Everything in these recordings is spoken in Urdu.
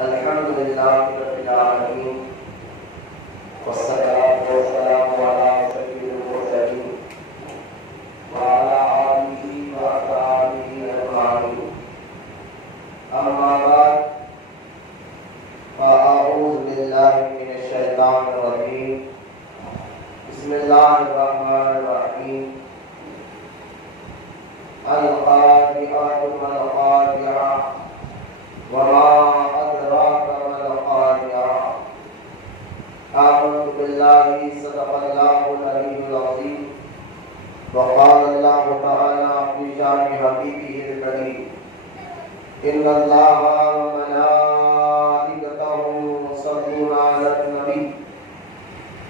الحمد لله رب العالمين والصلاة والسلام على سيد المرسلين وعلى آله وأصحابه أجمعين. أما بعد فأعوذ بالله من الشيطان الرجيم. بسم الله الرحمن الرحيم. القارعة ما القارعة وما أدراك ما القارعة. آمنت بالله صدق الله العلي العظيم. وقال الله تعالى في شأن حبيبه الكريم إن الله وملائكته يصلون على النبي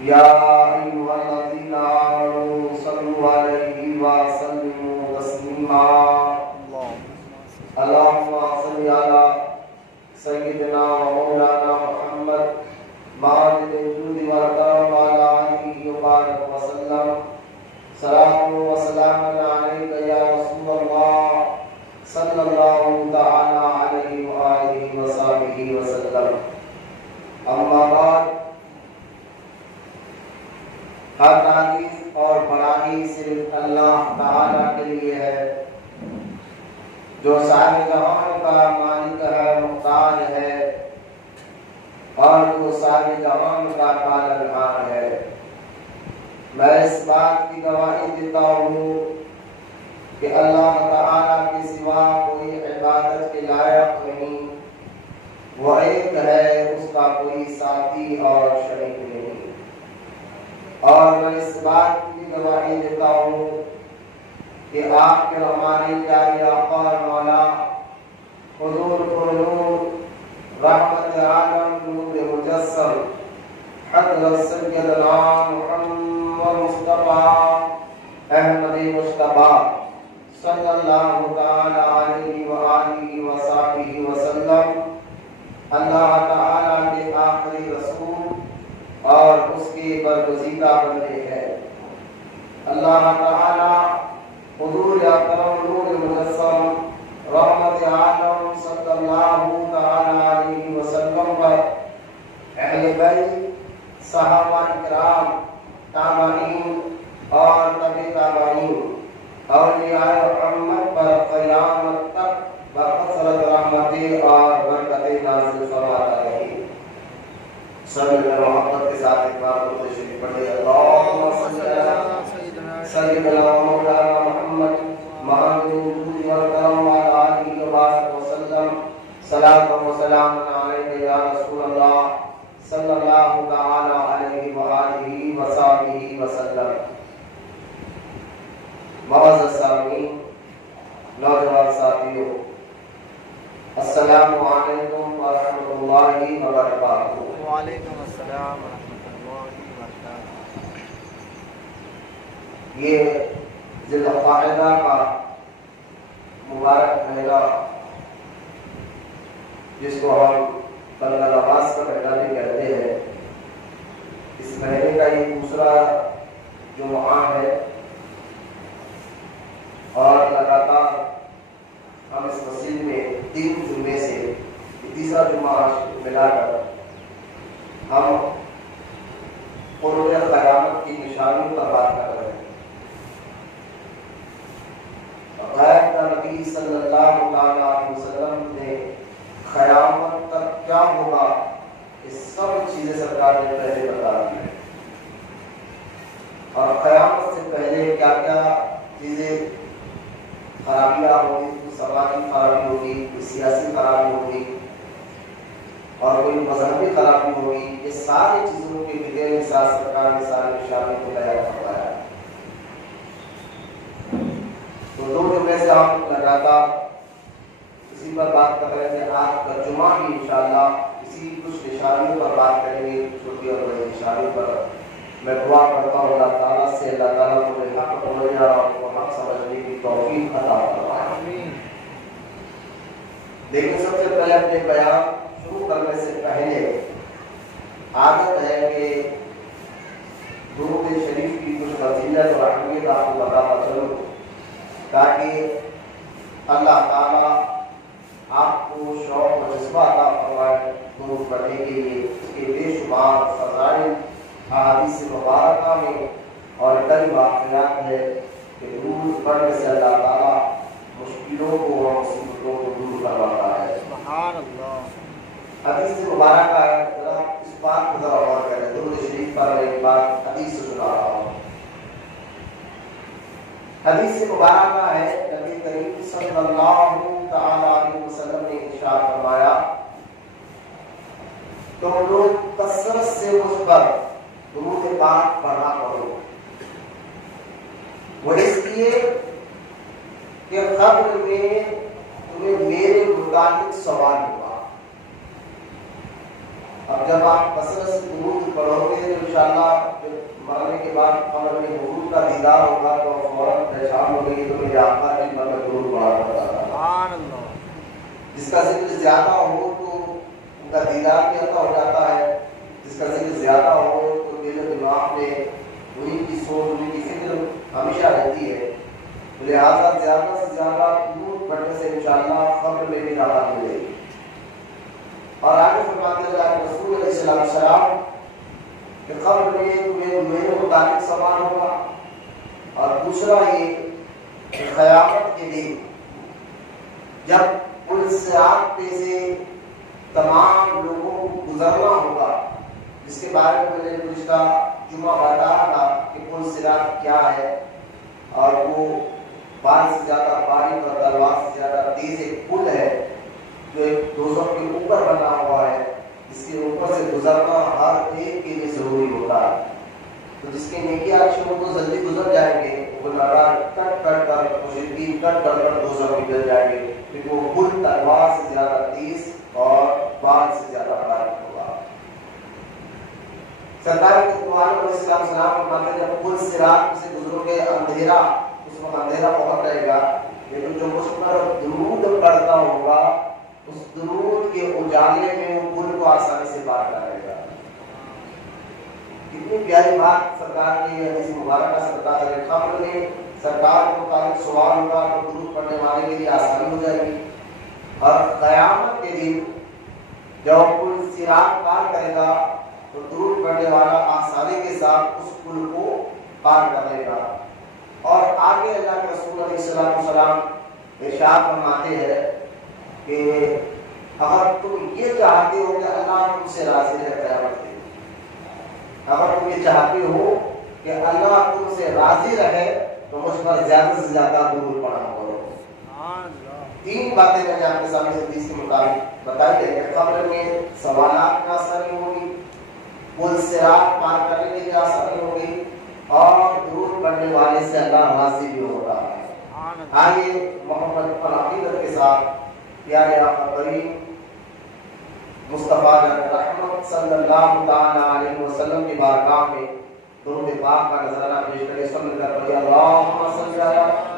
يا أيها الذين آمنوا صلوا عليه وسلموا تسليما. اللهم صل على سيدنا ومولانا محمد مالك الجود والكرم وعلى آله وبارك وسلم. صلاة وسلام عليك يا رسول الله صلی اللہ تعالی علیہ وآلہ وصحبہ وسلم. اما بعد، ہر تعریف اور بڑائی صرف اللہ تعالی کے لیے ہے جو صاحب جہان کا مالک ہے، مختار ہے اور جو صاحب جہان کا پالنہار ہے. میں اس بات کی گواہی دیتا ہوں کہ اللہ تعالیٰ کے سوا کوئی عبادت کے لائق نہیں، وہ ایک ہے، اس کا کوئی ساتھی اور شریک نہیں. اور میں اس بات کی گواہی دیتا ہوں کہ آپ کے ہمارے پیارے آقا اور مولا حضور پرنور رحمت عالم نور مجسم حضرت سیدنا محمد مصطفیٰ احمد مصطفیٰ صلی اللہ تعالی علیہ وآلہ وصحبہ وسلم اللہ تعالی کے آخری رسول اور اس کے برگزیدہ بندے ہیں. اللہ تعالی حضور اکرم نور مجسم رحمت عالم صلی اللہ تعالی علیہ وسلم پر، اہل بیت، صحابہ کرام، تابعین اور تبع تابعین، اولیاء محمد پر قیامت تک بکثرت رحمتیں اور برکتیں نازل فرماتا رہے. سب محبت کے ساتھ ایک بار درود شریف پڑھیں. اللہم صلی علی سیدنا مولانا محمد مالک الجود والکرم وعلی آلہ وبارک وسلم. صلاۃ و سلام علیک یا رسول اللہ صلی اللہ تعالی علیہ وآلہ وصحبہ وسلم. معزز سامعین، نوجوان ساتھیوں، السلام علیکم ورحمۃ اللہ وبرکاتہ. وعلیکم السلام ورحمۃ اللہ وبرکاتہ. یہ ذی القعدہ کا مبارک مہینہ جس کو ہم بلغ العباس کا مہینہ بھی کہتے ہیں، اس مہینے کا یہ دوسرا جمعہ ہے اور لگاتار ہم اس مسجد میں 3 جمعے سے تیسرا جمعہ ملا کر ہم قرون قیامت کی نشانیوں پر بات کر رہے ہیں. غیب نبی صلی اللہ علیہ وسلم نے قیامت تک کیا ہوگا یہ سب چیزیں سرکار نے پہلے بتا دی ہیں، اور قیامت سے پہلے کیا کیا چیزیں خرابیاں ہوگی، کوئی سماجی خرابی ہوگی، کوئی سیاسی خرابی ہوگی اور کوئی مذہبی خرابی ہوگی، یہ ساری چیزوں کے بغیر ساتھ سرکار نے سارے نشانے کو بیان فرمایا. تو 2 جمعے سے ہم لگاتار اسی پر بات کر رہے ہیں. آج کا جمعہ بھی انشاءاللہ اسی کچھ نشانیوں پر بات کریں گے، چھوٹی اور بڑی نشانیوں پر. میں دعا کرتا ہوں اللہ تعالیٰ سے، اللہ تعالیٰ مجھے حق بولنے اور آپ کو حق سمجھنے کی توفیق عطا فرمائے. لیکن سب سے پہلے اپنے بیان شروع کرنے سے پہلے عادت ہے کہ درود شریف کی کچھ فضیلت اور اہمیت آپ کو بتاتا چلوں تاکہ اللہ تعالیٰ آپ کو شوق و جذبہ عطا فرمائے درود پڑھنے کے لیے اس کے بے شمار فضائل احادیث مبارکہ میں اور کئی واقعات ہے کہ درود پڑھنے سے اللہ تعالیٰ مشکلوں کو اور مصیبتوں کو دور کرواتا ہے۔ سبحان اللہ۔ حدیث مبارکہ ہے، ذرا اس بات کو ذرا غور کریں، درود شریف پر میں ایک بات حدیث سے سنا رہا ہوں۔ حدیث مبارکہ ہے، نبی کریم صلی اللہ تعالی علیہ وسلم نے ارشاد فرمایا، تم لوگ کثرت سے مجھ پر درود پاک پڑھا کرو، وہ اس لیے کہ قبر میں تمہیں میرے متعلق سوال ہوگا۔ اب جب آپ کثرت سے درود پڑھو گے تو انشاءاللہ جب مرنے کے بعد قبر میں حضور کا دیدار ہوگا تو فوراً پہچان ہو گئی تو میرے آقا کی پر میں درود پڑھا کرتا تھا۔ سبحان اللہ۔ جس کا ذکر زیادہ ہو تو ان کا دیدار بھی عطا ہو جاتا ہے، جس کا ذکر زیادہ ہو تو دل و دماغ میں انہیں کی سوچ، انہیں کی فکر ہمیشہ رہتی ہے، لہٰذا زیادہ سے زیادہ درود پڑھنے سے انشاءاللہ قبر میں بھی راحت ملے گی۔ اور آگے فرماتے ہیں کہ رسول علیہ السلام کہ قبر میں تمہیں میرے متعلق سوال ہوگا، اور دوسرا یہ کہ قیامت کے دن جب پل صراط پہ سے تمام لوگوں کو گزرنا ہوگا، جس کے بارے میں میں نے گزشتہ جمعہ بتایا تھا کہ پل صراط کیا ہے، اور وہ بال سے زیادہ باریک اور تلوار سے زیادہ تیز ایک پل ہے جو ایک دوزخ کے اوپر بنا ہوا ہے، جس کے اوپر سے گزرنا ہر ایک کے لیے ضروری ہوتا ہے۔ تو جس کے نیکی اچھے ہو تو جلدی گزر جائیں گے، وہ ناراض کٹ کٹ کر مشرکین کٹ کر کر دوزخ میں گر جائیں گے، کیونکہ وہ پل تلوار سے زیادہ تیز اور بال سے زیادہ باریک ہوگا۔ سرکار کے علیہ السلام فرماتے ہیں جب پل صراط سے گزرو گے اندھیرا، اس وقت اندھیرا بہت رہے گا، لیکن جو مجھ پر درود پڑھتا ہوگا اس درود کے اجالے میں وہ پل کو آسانی سے پار کر لے گا۔ کتنی پیاری بات سرکار کی حدیث مبارکہ سرکار نے قبر میں سرکار کے متعلق سوال ہوگا تو درود پڑھنے والے کے لیے آسانی ہو جائے گی، اور قیامت کے دن جب پل صراط پار کرے گا تو درود پڑھنے والا آسانی کے ساتھ اس پل کو پار کر لے گا۔ اور آگے اللہ کے رسول علیہ السلام ارشاد فرماتے ہیں کہ اگر تم یہ چاہتے ہو کہ اللہ تم سے راضی رہے قیامت کے دن، اگر تم یہ چاہتے ہو کہ اللہ تم سے راضی رہے تو مجھ پر زیادہ سے زیادہ درود پڑھا کرو۔ تین باتیں میں نے آپ کے سامنے حدیث کے مطابق بتائی ہے کہ قبر میں سوالات میں آسانی ہوگی، پل صراط پار کرنے میں بھی آسانی ہوگی، اور درود پڑھنے والے سے اللہ راضی بھی ہوتا ہے۔ آئیے محمد عقیدت کے ساتھ پیارے آقا کریم مصطفیٰ رحمت صلی اللہ تعالی علیہ وسلم کی بارگاہ میں درود پاک کا نذرانہ پیش کریں۔ سب مل کر پڑھیے اللہم صلی علی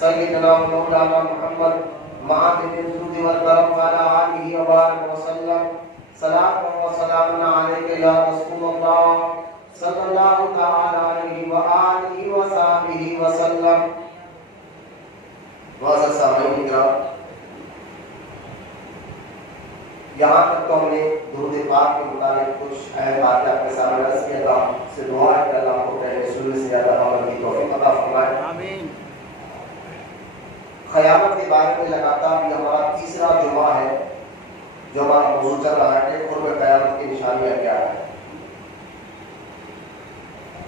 سیدنا مولانا محمد معدن الجود والکرم وعلی آلہ وبارک وسلم۔ صلاۃ و سلام علیک یا رسول اللہ صلی اللہ تعالی علیہ وآلہ وصحبہ وسلم۔ معزز سامعین کرام، یہاں تک تو ہم نے درود پاک کے متعلق کچھ اہم باتیں آپ کے سامنے رکھ کیا تھا، سے دعا ہے کہ اللہ کو پہلے رسول سے زیادہ عمل کی توفیق عطا فرمائے۔ آمین۔ قیامت کے بارے میں لگاتار یہ ہمارا تیسرا جمعہ ہے جو ہمارا موضوع چل رہا ہے کہ قرب قیامت کی نشانیاں کیا ہے،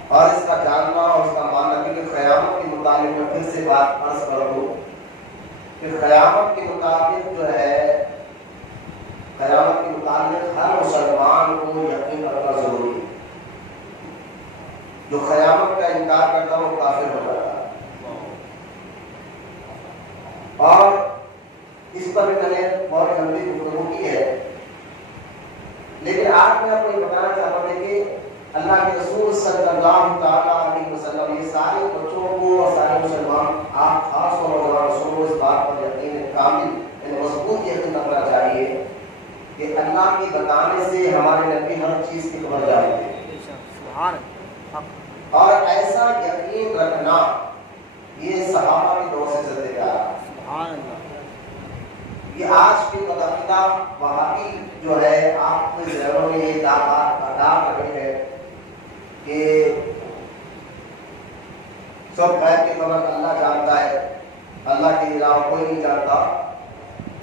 اور اس کا جاننا اور اس کا ماننا، کیونکہ قیامت کے متعلق میں پھر سے بات عرض کر دوں کہ قیامت کے مطابق جو ہے، قیامت کے متعلق ہر مسلمان کو یقین رکھنا ضروری ہے۔ جو قیامت کا انکار کرتا ہے وہ کافر ہو جاتا ہے، اور اس پر بھی میں نے بہت لمبی گفتگو کی ہے، لیکن آج میں آپ کو یہ بتانا چاہتا ہوں کہ اللہ کے رسول صلی اللہ تعالی علیہ وسلم یہ سارے بچوں کو اور سارے مسلمان، آپ خاص اور نوجوان رسول کو اس بات پر یقین کامل یعنی مضبوط یقین رکھنا چاہیے کہ اللہ کے بتانے سے ہمارے نبی ہر چیز کی خبر جانتے ہیں، اور ایسا یقین رکھنا یہ صحابہ کے دور سے چلتے آ رہا ہے۔ یہ آج کے متحدہ وہابی جو ہے آپ کے ذہنوں میں یہ بات ڈال رہے ہیں کہ سب غیب کی خبر اللہ جانتا ہے، اللہ کے علاوہ کوئی نہیں جانتا.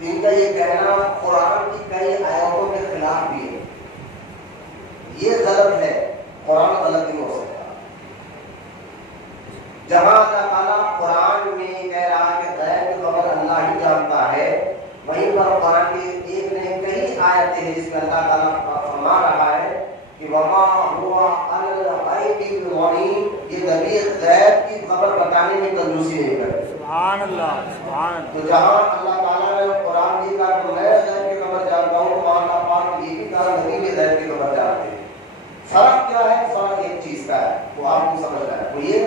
ان کا یہ کہنا قرآن کی کئی آیتوں کے خلاف بھی ہے. یہ غلط ہے، قرآن غلط نہیں ہو سکتا. جہاں اللہ تعالیٰ قرآن میں کہہ رہا ہے کہ غیب کی خبر اللہ ہی جانتا ہے، وہیں پر قرآن کی ایک نے کئی آیتیں ہیں جس میں اللہ تعالیٰ فرما رہا ہے کہ وما ہوا الغیب بضنین، یہ نبی غیب کی خبر بتانے میں کنجوسی نہیں کرتے. سبحان اللہ، سبحان اللہ. تو جہاں اللہ تعالیٰ نے قرآن میں کہا کہ میں غیب کی خبر جانتا ہوں، تو اللہ پاک نے یہ بھی کہا نبی بھی غیب کی خبر جانتے ہیں. فرق کیا ہے؟ فرق ایک چیز کا ہے، وہ آپ کو سمجھنا ہے. وہ یہ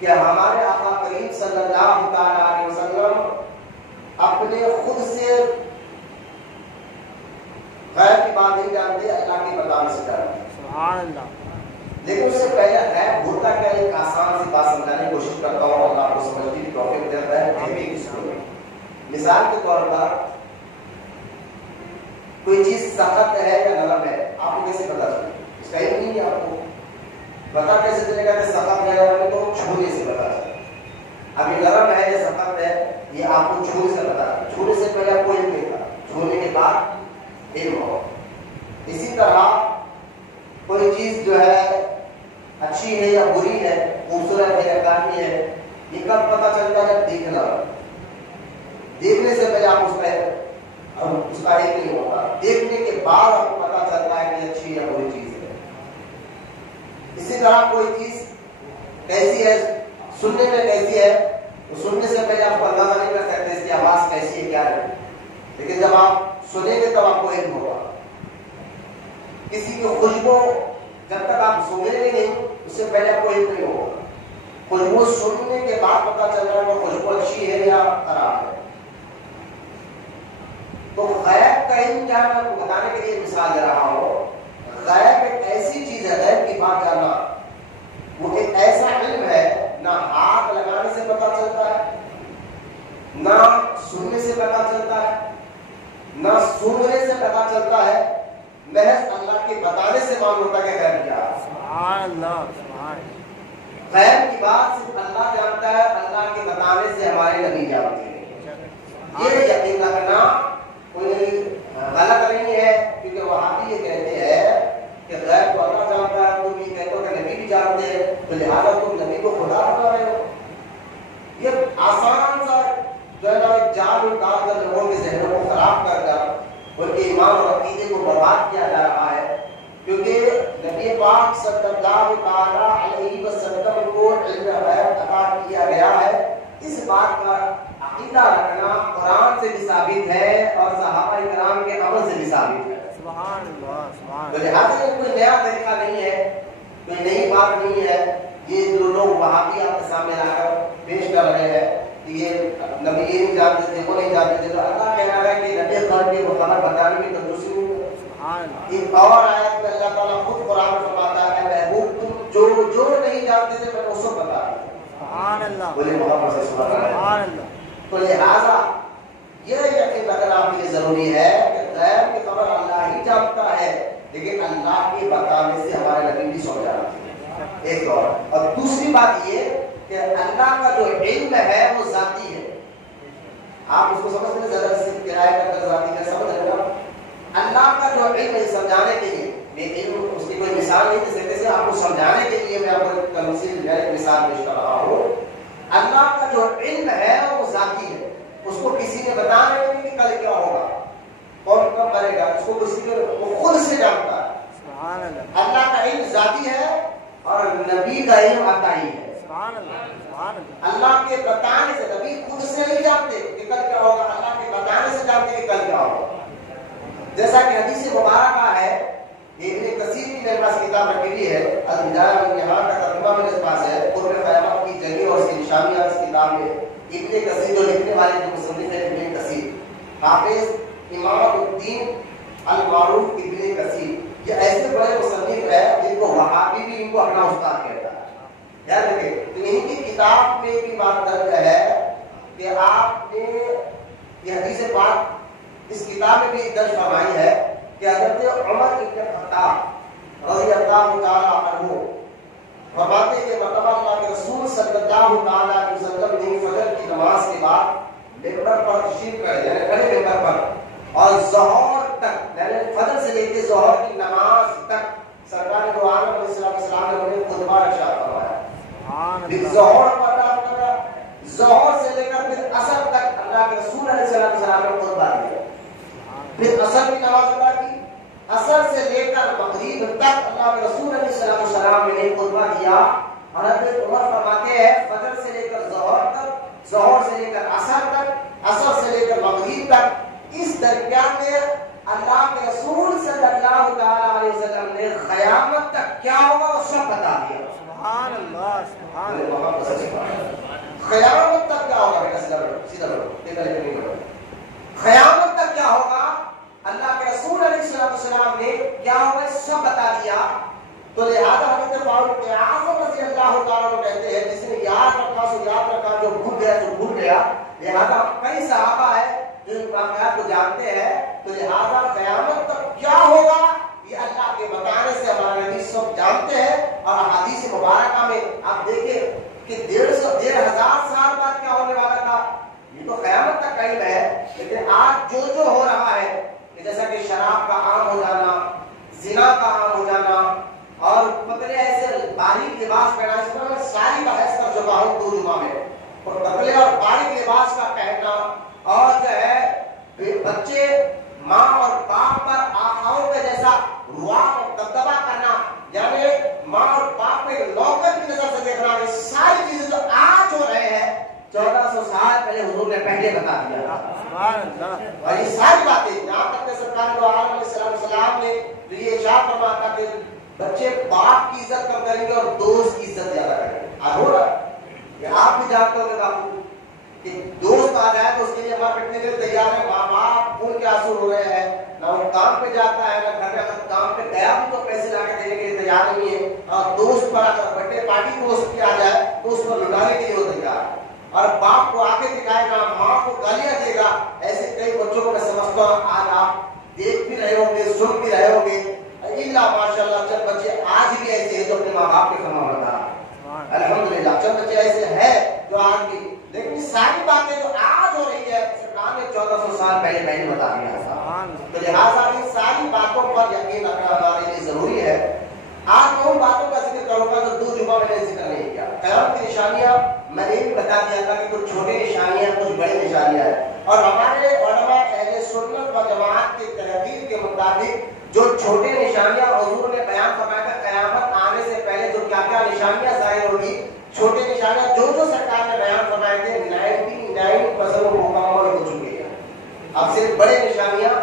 کہ ہمارے آقا کریم صلی اللہ تعالیٰ علیہ وسلم اپنے خود سے غیب کی بات نہیں جانتے، اللہ کی بتانے سے جانتے. سبحان اللہ. لیکن اس سے پہلے غیب ہوتا کیا، ایک آسان سی بات سمجھانے کی کوشش کرتا ہوں، اللہ کو سمجھنے کی توفیق دیتا ہے. مثال کے طور پر کوئی چیز سخت ہے یا نرم ہے، آپ کو کیسے پتا چلے؟ اس کا علم نہیں ہے آپ کو. پتا کیسے چلے گا کہ سخت ہے یا نرم؟ تو چھونے سے پتا چلے. اب یہ نرم ہے یا سخت ہے یہ آپ کو چھونے سے پتا چلے. چھونے سے پہلے آپ کو علم نہیں تھا، چھونے کے بعد علم ہو. اسی طرح کوئی چیز جو ہے اچھی ہے یا بری ہے، خوبصورت ہے یا کامی ہے، یہ کب پتا چلتا ہے؟ دیکھنا. دیکھنے سے پہلے آپ اس کا ایک نہیں ہوتا، دیکھنے کے بعد آپ کو پتا چلتا ہے کہ اچھی یا بری چیز ہے. اسی طرح کوئی چیز کیسی ہے، سننے میں کیسی ہے، تو سننے سے پہلے آپ کو اندازہ نہیں کر سکتے اس کی آواز کیسی ہے، کیا ہے. لیکن جب آپ سنیں گے تب آپ کو علم ہوگا. کسی کی خوشبو جب تک آپ سنیں گے نہیں اس سے پہلے آپ کو علم نہیں ہوگا. خوشبو سننے کے بعد پتا چل رہا ہے کہ خوشبو اچھی ہے یا خراب ہے. تو غیب کا علم کیا، میں آپ کو بتانے کے لیے مثال دے رہا ہوں. غیب ایک ایسی چیز ہے، غیب کی بات جاننا وہ ایک ایسا علم ہے، نہ ہاتھ لگانے سے پتا چلتا ہے، نہ سننے سے پتا چلتا ہے، نہ سننے سے پتا چلتا ہے، محض اللہ کے بتانے سے معلوم ہوتا ہے کہ غیب کیا ہے. سبحان اللہ، سبحان. غیب کی بات صرف اللہ جانتا ہے، اللہ کے بتانے سے ہمارے نبی جانتے ہیں. یہ یقین رکھنا کوئی غلط نہیں ہے، کیونکہ وہابی یہ کہتے ہیں کہ غیب تو اللہ جانتا ہے، تم یہ کہتے ہو کہ نبی بھی جانتے ہیں، تو لہٰذا تم نبی کو خدا بتا رہے ہو. یہ آسان سا جو ہے نا جال ڈال کر لوگوں کے ذہنوں کو خراب کر کر ان کے ایمان اور عقیدے کو برباد کیا جا رہا ہے. کیونکہ نبی پاک صلی اللہ تعالیٰ علیہ وسلم کو علم غیب عطا کیا گیا ہے. اس بات کا عقیدہ رکھنا قرآن سے بھی ثابت ہے اور صحابہ کرام کے عمل سے بھی ثابت ہے. سبحان اللہ، سبحان. تو لہٰذا یہ کوئی نیا طریقہ نہیں ہے، کوئی نئی بات نہیں ہے. یہ جو لوگ وہابی آپ کے سامنے لا کر پیش کر رہے ہیں کہ یہ نبی یہ نہیں جانتے تھے، وہ نہیں جانتے تھے، تو اللہ کہہ رہا ہے کہ نبی غیب کی خبر بتانے میں کنجوسی نہیں ہے. ایک اور آیت میں اللہ تعالیٰ خود قرآن میں فرماتا ہے محبوب تم جو نہیں جانتے تھے میں اس کو بتا رہا ہوں. سبحان اللہ، بولے محمد صلی اللہ علیہ وسلم. سبحان اللہ. تو لہٰذا یہ یقین رکھنا آپ کے لیے ضروری ہے کہ غیب کی خبر اللہ ہی جانتا ہے، لیکن اللہ کے بتانے سے ہمارے نبی بھی سو جاتے ہیں. ایک اور دوسری بات یہ کہ اللہ کا جو علم ہے وہ ذاتی ہے. آپ اس کو سمجھتے ہیں ذرا سے کرایہ کا ذاتی ہے، سمجھ رہے ہیں؟ اللہ کا جو علم ہے سمجھانے کے لیے میں علم اس کی کوئی مثال نہیں دے سکتے، آپ کو سمجھانے کے لیے میں آپ کو تمثیل ایک مثال پیش کر رہا ہوں. اللہ کا جو علم ہے وہ ذاتی ہے، اس کو کسی نے بتانا نہیں کہ کل کیا ہوگا، کون کب کرے گا، اس کو کسی نے وہ خود سے جانتا ہے. سبحان اللہ. اللہ کا علم ذاتی ہے اور نبی کا علم عطائی ہے. سبحان اللہ، سبحان اللہ. اللہ کے بتانے سے، نبی خود سے نہیں جانتے کہ کل کیا ہوگا، اللہ کے بتانے سے جانتے کہ کل کیا ہوگا. جیسا کہ حدیث مبارکہ ہے، ابن کثیر کی میرے پاس کتاب رکھی ہوئی ہے، البدایہ والنہایہ کا ترجمہ میرے پاس ہے، قرب قیامت کی جگہ اور اس کی نشانیاں اس کتاب میں. ابن کثیر جو لکھنے والے جو مصنف ہے ابن کثیر، حافظ امام الدین المعروف ابن کثیر، یہ ایسے بڑے مصنف ہے جن کو وہابی بھی ان کو اپنا استاد کہتا ہے. یاد رکھیں، تو ان کی کتاب میں بھی بات درج ہے کہ آپ نے یہ حدیث پاک اس کتاب میں بھی درج فرمائی ہے کہ حضرت عمر بن خطاب رضی اللہ تعالی عنہ فرماتے کہ مرتبہ اللہ کے رسول صلی اللہ تعالی علیہ وسلم نے فجر کی نماز کے بعد ممبر پر تشریف کر یعنی کھڑے ممبر پر اور ظہر تک یعنی فجر سے لے کے ظہر کی نماز تک سرکار دو عالم علیہ السلام نے انہیں خطبہ ارشاد فرمایا. پھر ظہر پڑھا ظہر سے لے کر پھر عصر تک اللہ کے رسول علیہ السلام نے خطبہ دیا. پھر عصر کی نماز ادا کی. عصر سے لے کر مغرب تک اللہ کے رسول علیہ السلام نے خطبہ دیا. حضرت عمر فرماتے ہیں فجر سے لے کر ظہر تک، ظہر سے لے کر عصر تک، عصر سے لے کر مغرب تک، اس درمیان میں اللہ کے رسول صلی اللہ تعالی علیہ وسلم نے قیامت تک کیا ہوگا وہ سب بتا دیا. سبحان اللہ سبحان اللہ. قیامت تک کیا ہوگا؟ سیدھا بڑھو. قیامت تک کیا ہوگا اللہ کے رسول علیہ السلام نے کیا ہوگا سب بتا دیا. تو لہذا حضرت فاروق اعظم رضی اللہ تعالیٰ عنہ کہتے ہیں جس نے یاد رکھا سو یاد رکھا، جو بھول گیا تو بھول گیا. لہذا کئی صحابہ ہے جو ان واقعات کو جانتے ہیں. تو لہذا قیامت تک کیا ہوگا یہ اللہ کے بتانے سے ہمارے نبی سب جانتے ہیں. اور احادیث مبارکہ میں آپ دیکھیں کہ 1,500 سال بعد کیا ہونے والا تھا، یہ تو قیامت تک قریب ہے. لیکن آج جو ہو رہا ہے جیسا کہ شراب کا عام ہو جانا، زنا کا عام ہو جانا، اور پتلے ایسے باریک لباس پہنا، اس پر میں ساری بحث کر چکا ہوں 2 جمعہ میں. اور پتلے اور باریک لباس کا پہننا، اور جو ہے بچے ماں اور باپ پر آقاؤں کے جیسا رعب اور دبدبہ کرنا، یعنی ماں اور باپ کو نوکر کی نظر سے دیکھنا، یہ ساری چیزیں جو آج ہو رہے ہیں 1400 سال پہلے حضور نے پہلے بتا دیا. سبحان اللہ. اور یہ ساری باتیں یہاں تک کہ سرکار دو عالم علیہ السلام نے جو یہ ارشاد فرمایا کہ بچے باپ کی عزت کم کریں گے اور دوست کی عزت زیادہ کریں گے. اب ہو رہا کہ آپ بھی جانتے ہوں گے باپو کہ دوست آ جائے تو اس کے لیے ہمارا پٹنے کے لیے تیار ہے. ماں باپ خون کے آنسو ہو رہے ہیں، نہ وہ کام پہ جاتا ہے، نہ گھر میں اگر کام پہ گیا بھی تو پیسے لا کے دینے کے لیے تیار نہیں ہے. اور دوست پر اگر برتھ ڈے پارٹی دوست کی آ جائے تو اس پر لٹانے کے لیے وہ تیار ہے. اور باپ کو آگے دکھائے گا، ماں کو گالیاں دے گا. ایسے کئی بچوں کو میں سمجھتا ہوں آج آپ دیکھ بھی رہے ہوں گے، سن بھی رہے ہوں گے. اللہ ماشاء اللہ چند بچے آج بھی ایسے ہیں جو اپنے ماں باپ کے فرما بردار ہیں. الحمدللہ چند بچے ایسے ہیں جو آج بھی، لیکن ساری باتیں جو آج ہو رہی ہے سرکار نے 1400 سال پہلے بتا دیا تھا. تو لہٰذا ان ساری باتوں پر یقین رکھنا ہمارے لیے ضروری ہے. آج میں ان باتوں کا ذکر کروں گا جو 2 جمعہ میں نے ذکر نہیں کیا. قیامت کی نشانیاں میں نے بھی بتا دیا تھا کہ کچھ چھوٹی نشانیاں کچھ بڑی نشانیاں ہیں. اور ہمارے علماء اہل سنت و جماعت کی تحقیق کے مطابق جو چھوٹی نشانیاں حضور نے بیان فرمایا تھا قیامت آنے سے پہلے جو کیا کیا نشانیاں ظاہر ہوگی، چھوٹی نشانیاں جو سرکار نے بیان فرمائے تھے 99% مکمل ہو چکے ہیں. اب صرف بڑے نشانیاں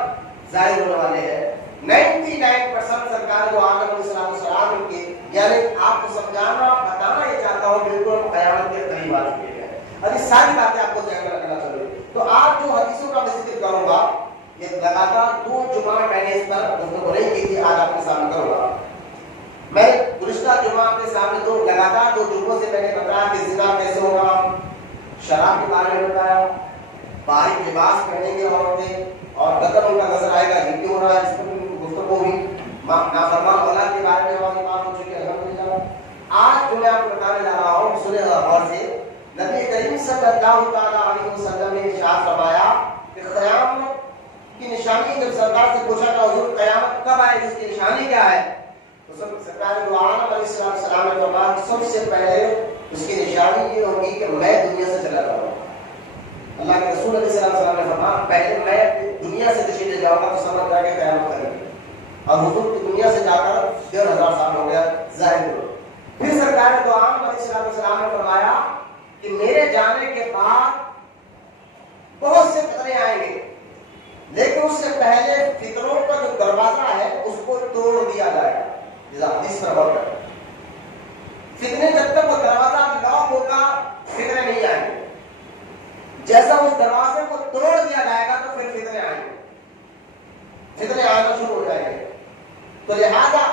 ظاہر ہونے والے ہیں. 99% سرکار جو عالم علیہ السلام کے، یعنی آپ کو سمجھانا بتانا یہ چاہتا ہوں بالکل قیامت کے قریب آ چکے ہیں. اور یہ ساری باتیں آپ کو ذہن میں رکھنا ضروری. تو آج جو حدیثوں کا میں ذکر کروں گا یہ لگاتار 2 جمعہ میں نے اس پر گفتگو نہیں کی تھی، آج آپ کے سامنے کروں گا. میں گزشتہ جمعہ کے سامنے لگاتار 2 جمعوں سے میں نے بتایا کہ زنا کیسے ہوگا، شراب کے بارے میں بتایا، باریک لباس پہنیں گے عورتیں، اور قدر ان کا نظر آئے گا یہ کیوں ہو رہا ہے، اس پر گفتگو ہوئی. نافرمان اولاد کے بارے میں ہماری بات ہو چکی ہے الحمدللہ. آج جو میں آپ کو بتانے جا رہا ہوں سنیں غور سے. نبی کریم صلی اللہ تعالی علیہ وسلم نے ارشاد فرمایا کہ قیامت کی نشانی، جب سرکار سے پوچھا کہ حضور قیامت کب آئے گی، اس کی نشانی کیا ہے، تو سرکار دو عالم علیہ السلام نے فرمایا سب سے پہلے اس کی نشانی یہ ہوگی کہ میں دنیا سے چلا جاؤں گا. اللہ کے رسول علیہ السلام نے فرمایا پہلے میں دنیا سے تشریف لے جاؤں گا تو سمجھ جا کے قیامت کرے گی. اور حضور کی دنیا سے جا کر 1500 سال ہو گیا ظاہر ہو. پھر سرکار دو عالم علیہ السلام نے فرمایا کہ میرے جانے کے بعد بہت سے فتنے آئیں گے، لیکن اس سے پہلے فتنوں کا جو دروازہ ہے اس کو توڑ دیا جائے گا. حدیث پر غور کریں. فتنے جب تک وہ دروازہ لاک ہوگا فتنے نہیں آئیں گے. جیسا اس دروازے کو توڑ دیا جائے گا تو پھر فتنے آئیں گے، فتنے آنا شروع ہو جائیں گے. تو لہذا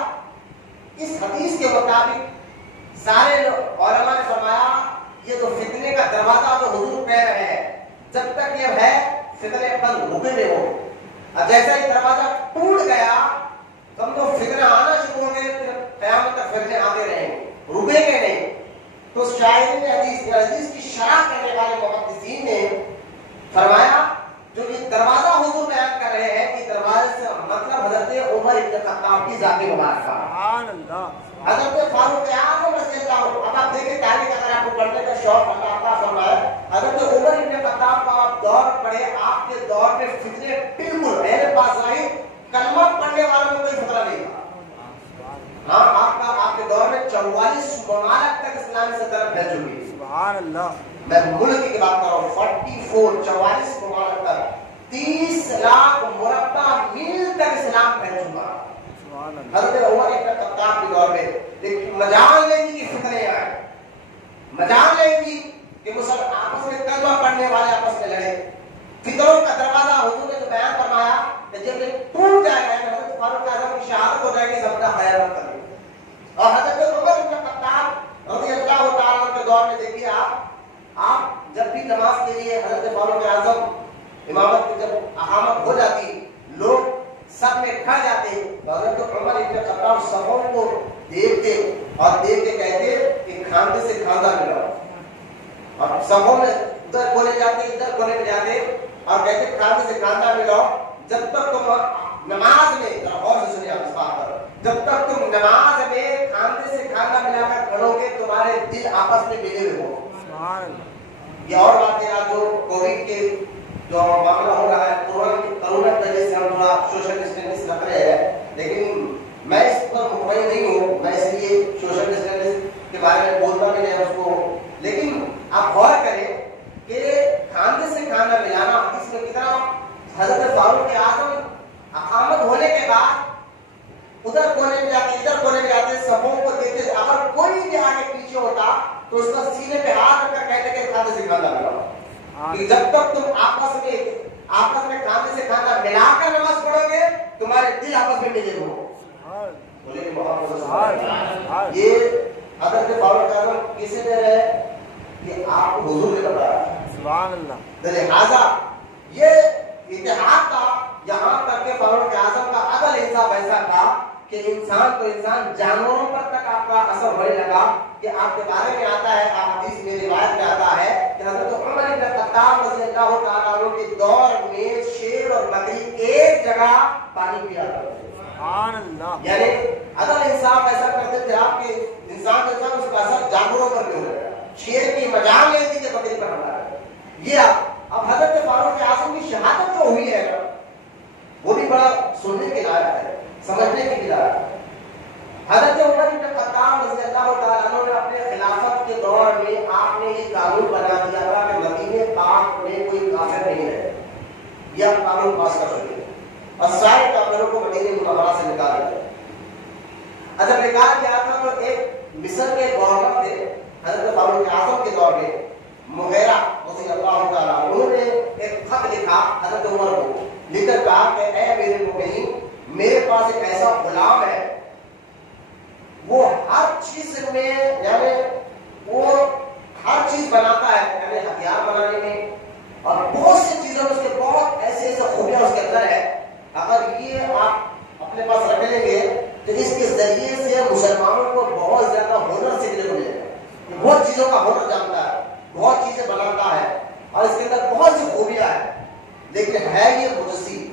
اس حدیث کے مطابق سارے علماء نے فرمایا یہ جو فتنے کا دروازہ جو حضور کہہ رہے ہیں جب تک یہ ہے فتنے بند رکے ہوئے ہو. اب جیسا ہی دروازہ ٹوٹ گیا سمجھو فتنے آنا شروع ہو گئے, پھر قیامت تک فتنے آتے رہیں گے, رکیں گے نہیں. تو شاعری میں حدیث کی شرح کرنے والے محدثین نے فرمایا جو یہ دروازہ حضور بیان کر رہے ہیں کہ دروازے سے مطلب حضرت عمر ابن خطاب کی ذات مبارکہ. سبحان اللہ. حضرت فاروق اعظم رضی اللہ عنہ, اب آپ دیکھیں تاریخ اگر آپ کو پڑھنے کا شوق اللہ عطا فرمائے, حضرت عمر ابن خطاب کا آپ دور پڑھے, آپ کے دور میں فتنے بالکل میرے پاس ظاہر کلمہ پڑھنے والوں میں کوئی خطرہ نہیں تھا. ہاں آپ کے دور میں 44 ممالک تک اسلامی سلطنت پھیل چکی ہے. سبحان اللہ. میں ملک کی بات کر رہا ہوں, 44 ممالک تک 30 لاکھ مربع میل تک اسلام پھیل چکا. حضرت عمر ابن خطاب کے دور میں لیکن مجال نہیں تھی کہ فتنے آئے, مجال نہیں تھی کہ مسلمان آپس میں کلمہ پڑھنے والے آپس میں لڑے. فتنوں کا دروازہ حضور نے جو بیان فرمایا کہ جب یہ ٹوٹ جائے گا, حضرت فاروق اعظم کی شہادت ہو جائے گی, سب کا خیال رکھ کریں. اور حضرت عمر ابن خطاب رضی اللہ تعالیٰ عنہ کے دور میں دیکھیے آپ جب بھی نماز کے لیے حضرت فاروق اعظم امامت کی جب اقامت ہو جاتی, لوگ سب میں کھڑ جاتے, حضرت عمر ابن خطاب صفوں کو دیکھتے اور دیکھ کے کہتے کہ کھاندے سے کھاندہ ملاؤ. اور صفوں میں ادھر کونے جاتے ادھر کونے میں جاتے اور کہتے کھاندے سے کھاندہ ملاؤ, جب تک تم نماز میں, غور سے سنیے آپ اس بات پر, جب تک تم نماز میں کھاندے سے کھاندہ ملا کر کھڑو گے تمہارے دل آپس میں ملے ہوئے ہوں. یہ اور بات ہے جو کووڈ کے جو معاملہ ہو رہا ہے, کورونا کی وجہ سے ہم تھوڑا سوشل ڈسٹینس رکھ رہے ہیں, لیکن میں اس پر مطمئن نہیں ہوں, میں اس لیے سوشل ڈسٹینس کے بارے میں بولتا بھی نہیں اس کو. لیکن آپ غور کریں کہ کھاندے سے کھانا ملانا اس میں کتنا, حضرت فاروق اعظم اقامت ہونے کے بعد ادھر کونے میں جاتے ادھر کونے میں جاتے, سبوں کو دیکھتے, اگر کوئی بھی آگے پیچھے ہوتا تو اس کا سینے پہ ہاتھ رکھ کر کہتے کہ کھاندے سے کھانا ملاؤ. جب تک تم آپس میں کھاندے سے کھانا ملا کر نماز پڑھو گے تمہارے دل آپس میں ملے ہو. یہ حضرت فاروق اعظم کسے دے رہے ہیں, یہ آپ حضور نے بتایا. سبحان اللہ. لہذا یہ اتحاد تھا یہاں تک کہ فاروق اعظم کا عدل انصاف ایسا تھا کہ انسان تو انسان جانوروں پر تک آپ کا اثر ہونے لگا کہ آپ کے بارے میں آتا ہے, حدیث میں روایت میں آتا ہے کہ حضرت عمر بن خطاب رضی اللہ تعالیٰ عنہ کے دور میں شیر اور بکری ایک جگہ پانی پیا کرتے تھے. سبحان اللہ. یعنی عدل انصاف ایسا کرتے تھے آپ کے انسان کے ساتھ اس کا اثر جانوروں پر بھی ہو رہا ہے. شیر کی مجال نہیں تھی کہ بکری پر حملہ کرے. یہ اب حضرت فاروق اعظم کی شہادت جو ہوئی ہے وہ بھی بڑا سننے کے لائق ہے, سمجھنے کے لیے. حضرت عمر بن خطاب رضی اللہ تعالیٰ عنہ نے اپنے خلافت کے دور میں آپ نے یہ قانون بنا دیا تھا کہ مدینے پاک میں کوئی کافر نہیں رہے, یہ آپ قانون پاس کر سکتے اور سارے کافروں کو مدینے منورہ سے نکال دیا. اچھا نکال دیا تھا تو ایک مصر کے گورنر تھے حضرت فاروق اعظم کے دور میں, مغیرہ رضی اللہ تعالیٰ عنہ, انہوں نے ایک خط لکھا حضرت عمر کو, لکھ کر کہا کہ اے میرے المؤمنین, میرے پاس ایک ایسا غلام ہے وہ ہر چیز میں یعنی وہ ہر چیز بناتا ہے, یعنی ہتھیار بنانے میں اور بہت سی چیزوں میں اس کے بہت ایسے خوبیاں اس کے اندر ہے. اگر یہ آپ اپنے پاس رکھ لیں گے تو اس کے ذریعے سے مسلمانوں کو بہت زیادہ ہنر سیکھنے کو ملے گا. بہت چیزوں کا ہنر جانتا ہے, بہت چیزیں بناتا ہے اور اس کے اندر بہت سی خوبیاں ہیں, لیکن ہے یہ مجسی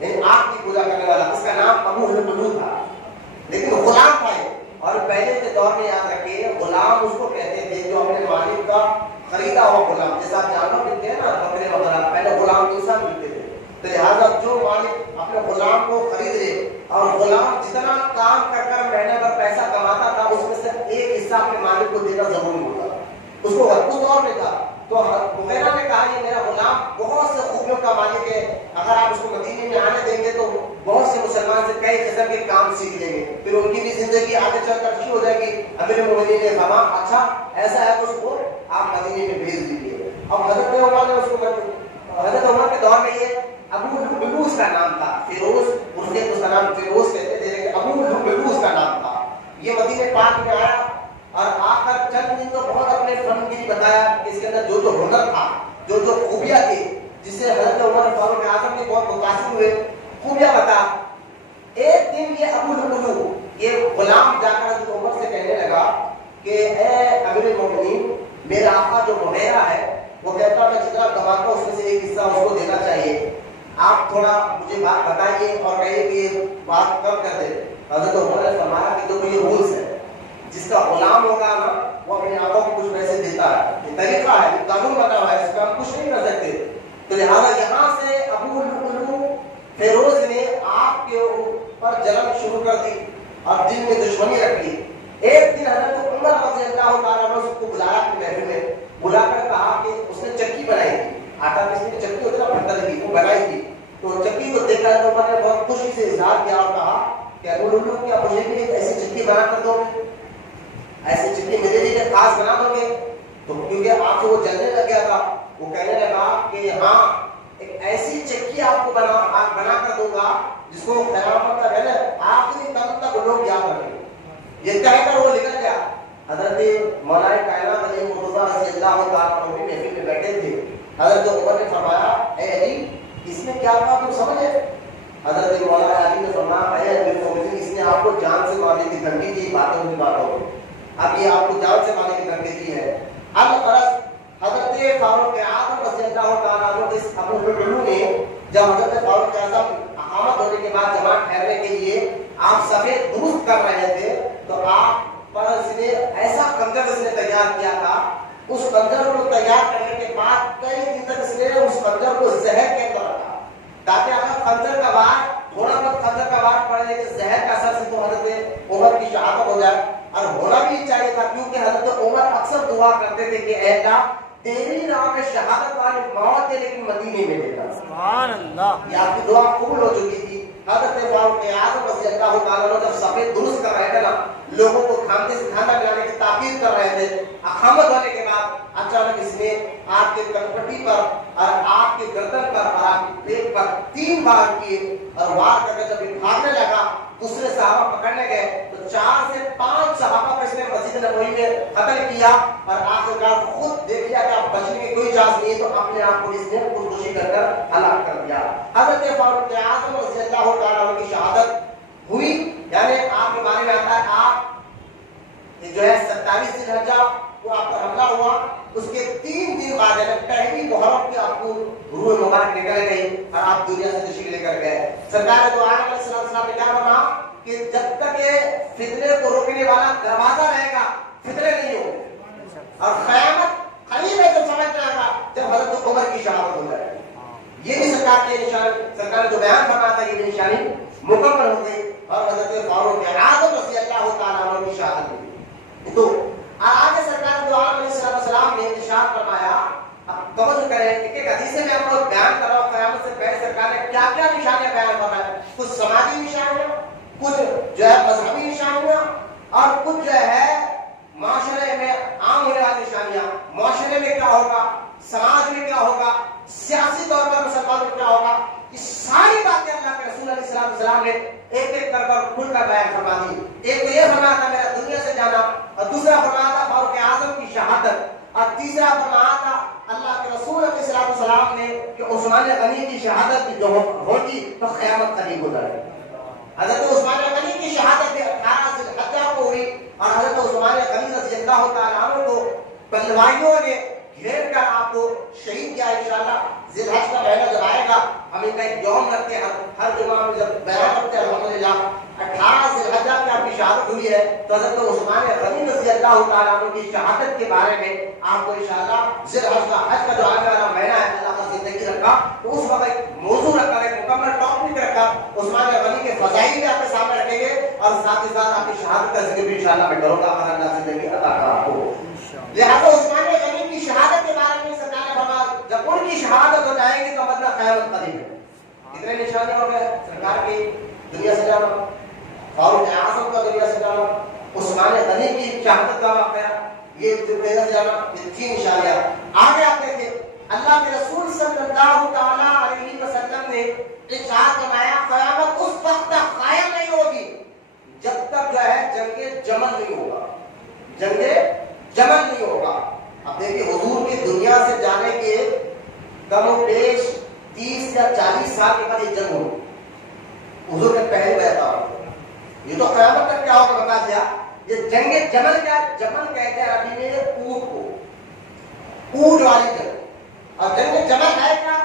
یعنی آگ کی پوجا کرنے والا. اس کا نام ابو البلول تھا لیکن غلام تھا. اور پہلے کے دور میں یاد رکھیے غلام اس کو کہتے تھے جو اپنے مالک کا خریدا ہوا غلام, جیسا جانور ملتے ہیں نا بکرے وغیرہ, پہلے غلام انسان ملتے تھے. تو لہٰذا جو مالک اپنے غلام کو خرید لے اور غلام جتنا کام کر کر مہینے پر پیسہ کماتا تھا اس میں سے ایک حصہ اپنے مالک کو دینا ضروری ہوتا, اس کو ہر دور میں تھا. تو مغیرہ نے کہا یہ میرا غلام بہت سے خوبیوں کا مالک ہے, اگر آپ اس کو مدینے میں آنے دیں گے تو بہت سے مسلمان سے کئی قسم کے کام سیکھ لیں گے, پھر ان کی بھی زندگی آگے چل کر اچھی ہو جائے گی. امیر المؤمنین نے کہا اچھا ایسا ہے تو اس کو آپ مدینے میں بھیج دیجیے. اب حضرت عمر نے اس کو, حضرت عمر کے دور میں یہ ابو البلوس کا نام تھا, فیروز اس کا نام فیروز کہتے تھے لیکن ابو البلوس کا نام تھا. یہ مدینے پاک میں آیا اور آ کر چند دن تو بہت اپنے فن کی بتایا کہ اس کے اندر جو جو ہنر تھا, جو جو خوبیاں تھی جس سے حضرت عمر فاروق اعظم نے بہت متاثر ہوئے، خوبیاں بتا. ایک دن یہ ابو لؤلؤ یہ غلام جا کر حضرت عمر سے کہنے لگا کہ اے امیر المومنین، میرا آقا جو مغیرہ ہے وہ کہتا میں جتنا کماتا ہوں اس میں سے ایک حصہ اس کو دینا چاہیے، آپ تھوڑا مجھے بات بتائیے اور کہیے کہ یہ بات کم کر دے. حضرت عمر نے فرمایا کہ تو یہ رولس ہے، جس کا غلام ہوگا نا وہ اپنے آقا کو کچھ پیسے دیتا ہے، یہ طریقہ ہے، یہ قانون بنا ہوا ہے، اس کا ہم کچھ نہیں کر سکتے. تو لہٰذا یہاں سے ابو لؤلؤ فیروز نے آپ کے اوپر جلن شروع کر دی اور دل میں دشمنی رکھ لی. ایک دن حضرت عمر رضی اللہ تعالیٰ عنہ اس کو بلایا اپنے محفل میں، بلا کر کہا کہ اس نے چکی بنائی تھی، آٹا پیسنے کی چکی ہوتی ہے نا پتھر کی، وہ بنائی تھی. تو چکی کو دیکھا تو عمر نے بہت خوشی سے اظہار کیا اور کہا کہ ابو لؤلؤ کیا مجھے بھی ایک ایسی چکی بنا کر دو گے، ایسی چکی میرے لیے خاص بنا دو گے؟ تو کیونکہ آپ سے وہ جلنے لگ گیا تھا، وہ کہنے لگا کہ ہاں ایک ایسی چکی آپ کو بنا کر دوں گا جس کو قیامت تک ہے آخری دم تک لوگ یاد رکھیں گے. یہ کہہ کر وہ نکل گیا. حضرت مولانا کائنات علی مرتضیٰ رضی اللہ تعالیٰ عنہ بھی محفل میں بیٹھے تھے. حضرت عمر نے فرمایا اے علی اس نے کیا کہا تم سمجھے؟ حضرت مولانا علی نے فرمایا اے امیر المومنین اس نے آپ کو جان سے مارنے کی دھمکی دی، باتوں کی باتوں میں اب یہ آپ کو جان سے مارنے کی دھمکی دی ہے. الغرض حضرت فاروق اعظم رضی اللہ تعالیٰ عنہ اس ابو لؤلؤ نے جب حضرت فاروق اعظم اقامت ہونے کے بعد جماعت ٹھہرنے کے لیے آپ سفید درست کر رہے تھے تو آپ پر اس نے ایسا خنجر اس نے تیار کیا تھا. اس خنجر کو تیار کرنے کے بعد کئی دن تک اس نے اس خنجر کو زہر کے اندر رکھا تاکہ اگر خنجر کا وار تھوڑا بہت خنجر کا وار پڑ جائے کہ زہر کا اثر سے تو حضرت عمر کی شہادت ہو جائے. اور ہونا بھی چاہیے تھا کیونکہ حضرت عمر اکثر دعا کرتے تھے کہ اے اللہ تیری راہ میں شہادت والی موت ہے لیکن مدینے میں دینا. سبحان اللہ. یہ آپ کی دعا قبول ہو چکی تھی. حضرت فاروق اعظم رضی اللہ تعالیٰ عنہ جب سفید درست کر رہے تھے نا، لوگوں کو کھانے سے کھانا کھلانے کی تاکید کر رہے تھے، اقامت ہونے کے بعد اچانک اس نے آپ کے کنپٹی پر اور آپ کے گردن پر اور آپ کے پیٹ پر 3 بار کیے اور وار کر کے جب یہ بھاگنے لگا دوسرے صحابہ پکڑنے گئے تو 4 سے 5 صحابہ کو اس نے مسجد نبوی میں قتل کیا اور آخرکار خود دیکھ لیا کہ اب بچنے کی کوئی چانس نہیں ہے تو اپنے آپ کو اس نے خودکشی کر ہلاک کر دیا. حضرت فاروق اعظم رضی اللہ تعالیٰ عنہ کی شہادت ہوئی، یعنی آپ کے بارے میں آتا ہے آپ جو ہے 27 ذی الحجہ کو آپ پر حملہ ہوا، اس کے 3 دن بعد یعنی پہلی محرم کی آپ کو روح مبارک نکل گئی اور آپ دنیا سے تشریف لے کر گئے. سرکار دو عالم علیہ السلام نے کیا فرمایا کہ جب تک یہ فتنے کو روکنے والا دروازہ رہے گا فتنے نہیں ہوں گے اور قیامت قریب ہے جب سمجھ میں آئے گا جب حضرت عمر کی شہادت ہو جائے. یہ بھی سرکار کی نشانی، سرکار نے جو بیان فرمایا تھا یہ بھی نشانی مکمل ہو گئی اور حضرت فاروق اعظم رضی اللہ تعالیٰ عنہ کی شہادت ہوئی. تو آگے سرکار دو عالم علیہ السلام نے ارشاد فرمایا، اب توجہ کریں ایک حدیث میں آپ کو بیان کر رہا ہوں قیامت سے پہلے سرکار نے کیا کیا نشانیاں بیان فرمایا. کچھ سماجی نشانیاں، کچھ جو ہے مذہبی نشانیاں اور کچھ جو ہے معاشرے میں عام ہونے والی نشانیاں. معاشرے میں کیا ہوگا، سماج میں کیا ہوگا، سیاسی طور پر مسلمانوں میں کیا ہوگا، یہ ساری باتیں اللہ کے رسول علیہ السلام نے ایک ایک کر کھل کر بیان فرما دی. ایک تو یہ فرمایا تھا میرا دنیا سے جانا اور دوسرا فرمایا تھا فاروق اعظم کی شہادت اور تیسرا فرمایا تھا اللہ کے رسول علیہ السلام نے کہ عثمان غنی کی شہادت جو ہوگی تو قیامت قریب ہو جائے. حضرت عثمان غنی کی شہادت بھی 18 ذی الحجہ کو ہوئی اور حضرت عثمان غنی رضی اللہ تعالیٰ عنہ کو پہلوائیوں نے گھیر کر آپ کو شہید کیا. انشاءاللہ ذی الحج کا مہینہ جب آئے گا ہم ان کا ایک یوم رکھتے ہیں، ہر جمعہ میں جب بیان کرتے ہیں الحمدللہ 18 ذی الحجہ کی آپ کی شہادت ہوئی ہے تو حضرت عثمان غنی رضی اللہ تعالیٰ عنہ کی شہادت کے بارے میں آپ کو انشاءاللہ ذی الحج کا حج کا جو آنے والا مہینہ ہے اللہ کا زندگی رکھا تو اس وقت ایک موضوع رکھا، ایک مکمل ٹاپک رکھا، عثمان غنی کے فضائل بھی آپ کے سامنے رکھیں گے اور ساتھ ہی ساتھ آپ کی شہادت کا ذکر بھی انشاءاللہ میں کروں گا اور اللہ زندگی عطا کرا آپ کو. لہٰذا عثمان غنی کی شہادت کے بارے میں سرکار نے فرمایا جب ان کی شہادت ہو جائے گی تو مطلب قیامت قریب ہے. اتنے نشانے ہو گئے سرکار کی دنیا سے جانا، فاروق اعظم کا دنیا سے جانا، عثمان غنی کی شہادت کا واقعہ، یہ دنیا سے جانا، یہ 3 نشانیاں. آگے آپ دیکھیں اللہ کے رسول صلی اللہ تعالیٰ علیہ وسلم نے ارشاد فرمایا قیامت اس وقت تک قائم نہیں ہوگی جب تک جو ہے جنگ جمل نہیں ہوگا، جنگ جمل نہیں ہوگا. اب دیکھیے حضور کی دنیا سے جانے کے کم و بیش 30 30 یا 40 سال کے بعد یہ جنگ ہوئی حضور نے پہلے بتایا یہ تو قیامت تک کیا ہوگا بتا دیا. یہ جنگ جمل کیا جمل کہتے ہیں عربی میں اونٹ کو اونٹ والی جنگ. اور جنگ جمل ہے کیا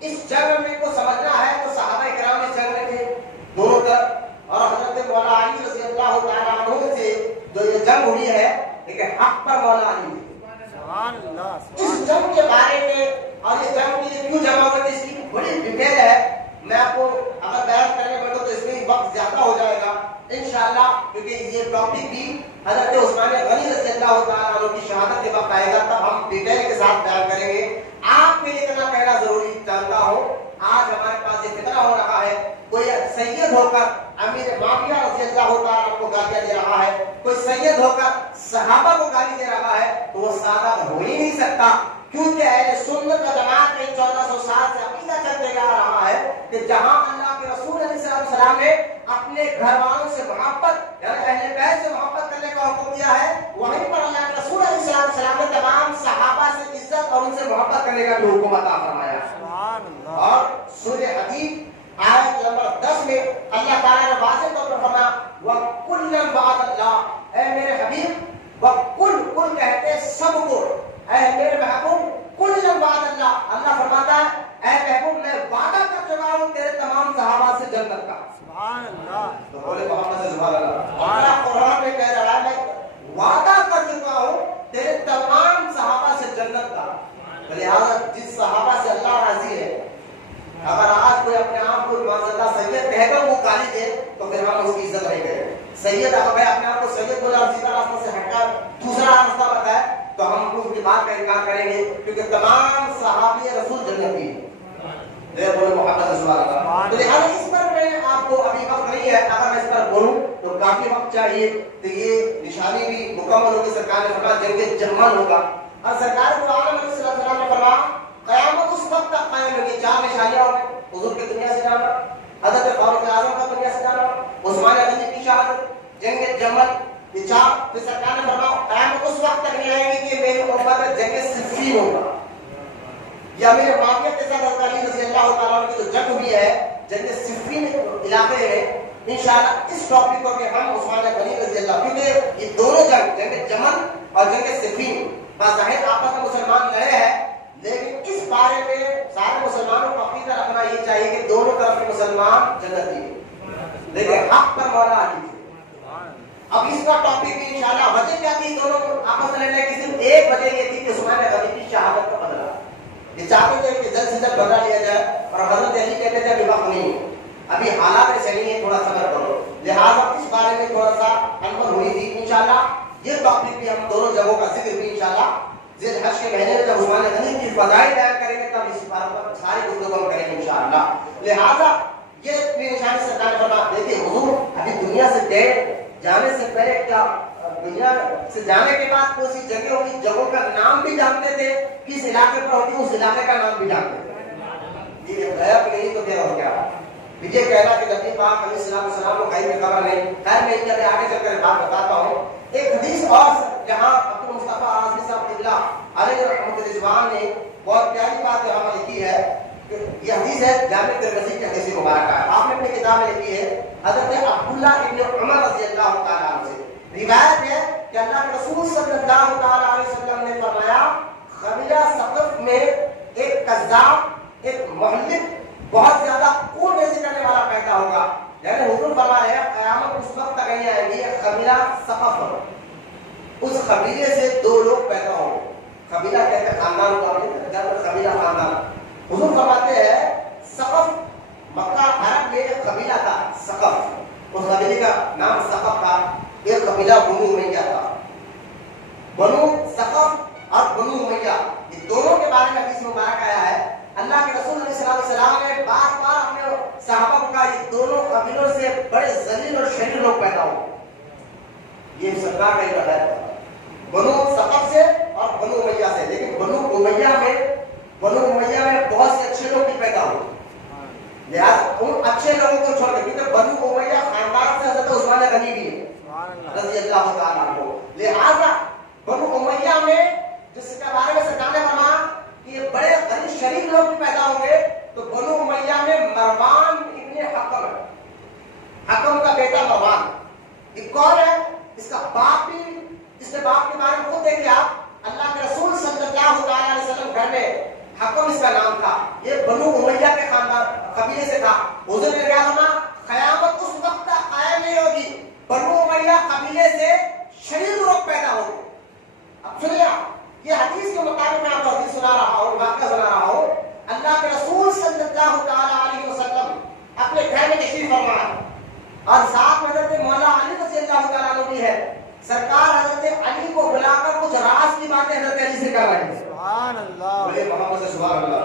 اس جنگ میں کو سمجھنا ہے تو صحابہ کرام اس جنگ میں تھے دونوں طرف. اور حضرت مولا علی رضی اللہ تعالیٰ عنہ سے جو یہ جنگ ہوئی ہے لیکن حق پر مولا علی اس جنگ کے بارے میں اور اس جنگ کی کیوں جمع ہوئی تھی اس کی بڑی ڈیٹیل ہے. میں آپ کو اگر بیان کرنے بیٹھوں تو اس میں وقت زیادہ ہو جائے گا انشاءاللہ کیونکہ یہ ٹاپک بھی حضرت عثمان غنی رضی اللہ تعالیٰ عنہ کی شہادت کے وقت آئے گا تب ہم ڈیٹیل کے ساتھ بیان کریں گے. آپ کے لیے اتنا کہنا ضروری جانتا ہوں آج ہمارے پاس یہ فتنہ ہو رہا ہے کوئی سید ہو کر امیر معاویہ رضی اللہ تعالیٰ عنہ کو گالیاں دے رہا ہے کوئی سید ہو کر صحابہ کو گالی دے رہا ہے تو وہ سادہ ہو ہی نہیں سکتا کیونکہ اہل سنت و جماعت میں 1400 سال سے عقیدہ چلتے آ رہا ہے کہ جہاں اللہ کے رسول علیہ السلام نے اپنے گھر والوں سے محبت یعنی اہل بیت سے محبت کرنے کا حکم دیا ہے وہیں پر اللہ کے رسول علیہ السلام نے تمام صحابہ سے عزت اور ان سے محبت کرنے کا بھی حکم عطا فرمایا. اور سورہ حدید آیت نمبر 10 میں اللہ تعالیٰ نے واضح طور پر فرمایا وَكُلًّا وَعَدَ اللَّهُ اے میرے حبیب وَكُلْ کہتے سب کو اے میرے محبوب کُلًّا وَعَدَ اللَّهُ اللہ فرماتا ہے اے محبوب میں وعدہ کر چکا ہوں تیرے تمام صحابہ سے جنت کا. سبحان اللہ. تو بولے محمد سے سبحان اللہ. اللہ قرآن میں کہہ رہا ہے میں وعدہ کر چکا ہوں تیرے تمام صحابہ سے جنت کا. لہذا جس صحابہ سے اللہ راضی ہے اگر آج کوئی اپنے آپ کو معذاللہ سید کہے گا وہ گالی دے تو پھر ہم اس کی عزت نہیں کریں. سید اگر میں اپنے آپ کو سید بولا اور سیدھا راستہ سے ہٹ کر دوسرا راستہ بتائے تو ہم اس کی بات کا انکار کریں گے کیونکہ تمام صحابی رسول جنتی ہیں. بولے محمد صلی اللہ علیہ وسلم. تو لہٰذا اس پر میں آپ کو ابھی وقت نہیں ہے اگر میں اس پر بولوں تو کافی وقت چاہیے تو یہ نشانی بھی مکمل ہوگی. سرکار نے فرمایا جنگ جمل ہوگا اور سرکار کو عالم صلی اللہ علیہ وسلم نے فرمایا قیامت اس وقت تک قائم ہوگی. 4 نشانیاں ہوں گی حضور کی دنیا سے جانا حضرت فاروق اعظم کا دنیا سے جانا عثمان غنی کی شہادت جنگ جمل یہ 4. پھر سرکار نے فرمایا قیامت اس وقت تک نہیں آئے گی کہ میری امت میں جنگ صفین ہوگا یا میرے معاویہ کے ساتھ حضرت علی رضی اللہ تعالیٰ عنہ کی جو جنگ ہوئی ہے جنگ صفین علاقے میں انشاءاللہ اس ٹاپک کو کہ ہم عثمان غنی رضی اللہ کیونکہ یہ دونوں جنگ جمل اور جنگ صفین بظاہر آپس میں مسلمان لڑے ہیں لیکن اس بارے میں سارے مسلمانوں کو عقیدہ رکھنا یہ چاہیے کہ دونوں طرف کے مسلمان جنتی ہیں لیکن حق پر مولا علی تھے. اب اس کا ٹاپک بھی انشاءاللہ وجہ کیا تھی دونوں آپس میں لڑنے کی صرف ایک وجہ یہ تھی کہ عثمان غنی کی شہادت کا بدلہ یہ چاہتے تھے کہ جلد سے جلد بدلا لیا جائے اور حضرت علی کہتے تھے کہ وقت نہیں ابھی حالات ایسے نہیں ہے تھوڑا صبر کرو. لہٰذا اس بارے میں تھوڑا سا انور ہوئی تھی. انشاءاللہ یہ ٹاپک بھی ہم دونوں جگہوں کا ذکر بھی انشاءاللہ ذی الحج کے مہینے میں جب عثمان غنی کی فضائل بیان کریں گے تب اس بات پر ساری گفتگو ہم کریں گے انشاءاللہ. لہٰذا یہ نشانی سرکار نے فرمایا دیکھیے حضور ابھی دنیا سے گئے جانے سے پہلے کیا دنیا سے جانے کے بعد کون سی جگہ ہوگی جگہوں کا نام بھی جانتے تھے کس علاقے پر ہوگی اس علاقے کا نام بھی جانتے تھے. یہ غیب نہیں تو کیا ہو گیا مجھے کہنا کہ نبی پاک علیہ السلام کو غیب کی خبر نہیں. خیر میں ان آگے چل کر بات بتاتا ہوں. ایک حدیث اور جہاں عبد المصطفیٰ اعظمی صاحب اللہ علیہ رحمۃ رضوان نے بہت پیاری بات یہاں لکھی ہے. یہ حدیث ہے جامع ترمذی کی حدیث مبارکہ ہے. آپ نے اپنی کتاب میں لکھی ہے حضرت عبداللہ ابن عمر رضی اللہ تعالیٰ عنہ سے روایت ہے کہ اللہ کے رسول صلی اللہ تعالیٰ علیہ وسلم نے فرمایا قبیلہ ثقف میں ایک کذاب ایک محلف بہت زیادہ کوڑ ریزی کرنے والا پیدا ہوگا. یعنی حضور فرمایا قیامت اس وقت تک نہیں آئے گی قبیلہ ثقف اس قبیلے سے 2 لوگ پیدا ہوں گے. قبیلہ کہتے ہیں خاندان کو قبیلہ خاندان. حضور فرماتے ہیں ثقف مکہ عرب میں ایک قبیلہ تھا ثقف اس قبیلے کا نام ثقف تھا. ایک قبیلہ بنو امیہ تھا. بنو ثقف اور بنو امیہ یہ دونوں کے بارے میں حدیث مبارک آیا ہے. اللہ کے رسول علیہ السلام نے بار بار اپنے صحابہ کو کہا یہ دونوں قبیلوں سے بڑے ذلیل اور شریر لوگ پیدا ہوں. یہ سرکار کا ارادہ ہے بنو ثقف سے اور بنو امیہ سے. لیکن بنو امیہ میں بہت سے اچھے لوگ بھی پیدا ہوئے. لہٰذا ان اچھے لوگوں کو چھوڑ کے کیونکہ بنو امیہ خاندان سے حضرت عثمان غنی بھی ہے رضی اللہ تعالیٰ عنہ. لہٰذا بنو امیہ میں جس کے بارے میں سرکار نے فرمایا کہ یہ بڑے غنی شریف لوگ بھی پیدا ہوں گے تو بنو امیہ تھا. حضور نے کیا فرمایا قیامت اس وقت تک قائم نہیں ہوگی بنو امیہ قبیلے سے شدید لوگ پیدا ہوں گے. اب سنیے یہ حدیث کے مطابق میں آپ کو حدیث سنا رہا ہوں, واقعہ سنا رہا ہوں. اللہ کے رسول صلی اللہ تعالی علیہ وسلم اپنے گھر میں تشریف فرما اور ساتھ میں حضرت مولا علی رضی اللہ تعالیٰ عنہ بھی ہے. سرکار حضرت علی کو بلا کر کچھ راز کی باتیں حضرت علی سے کر رہے ہیں. سبحان اللہ. بولے محمد سے سبحان اللہ.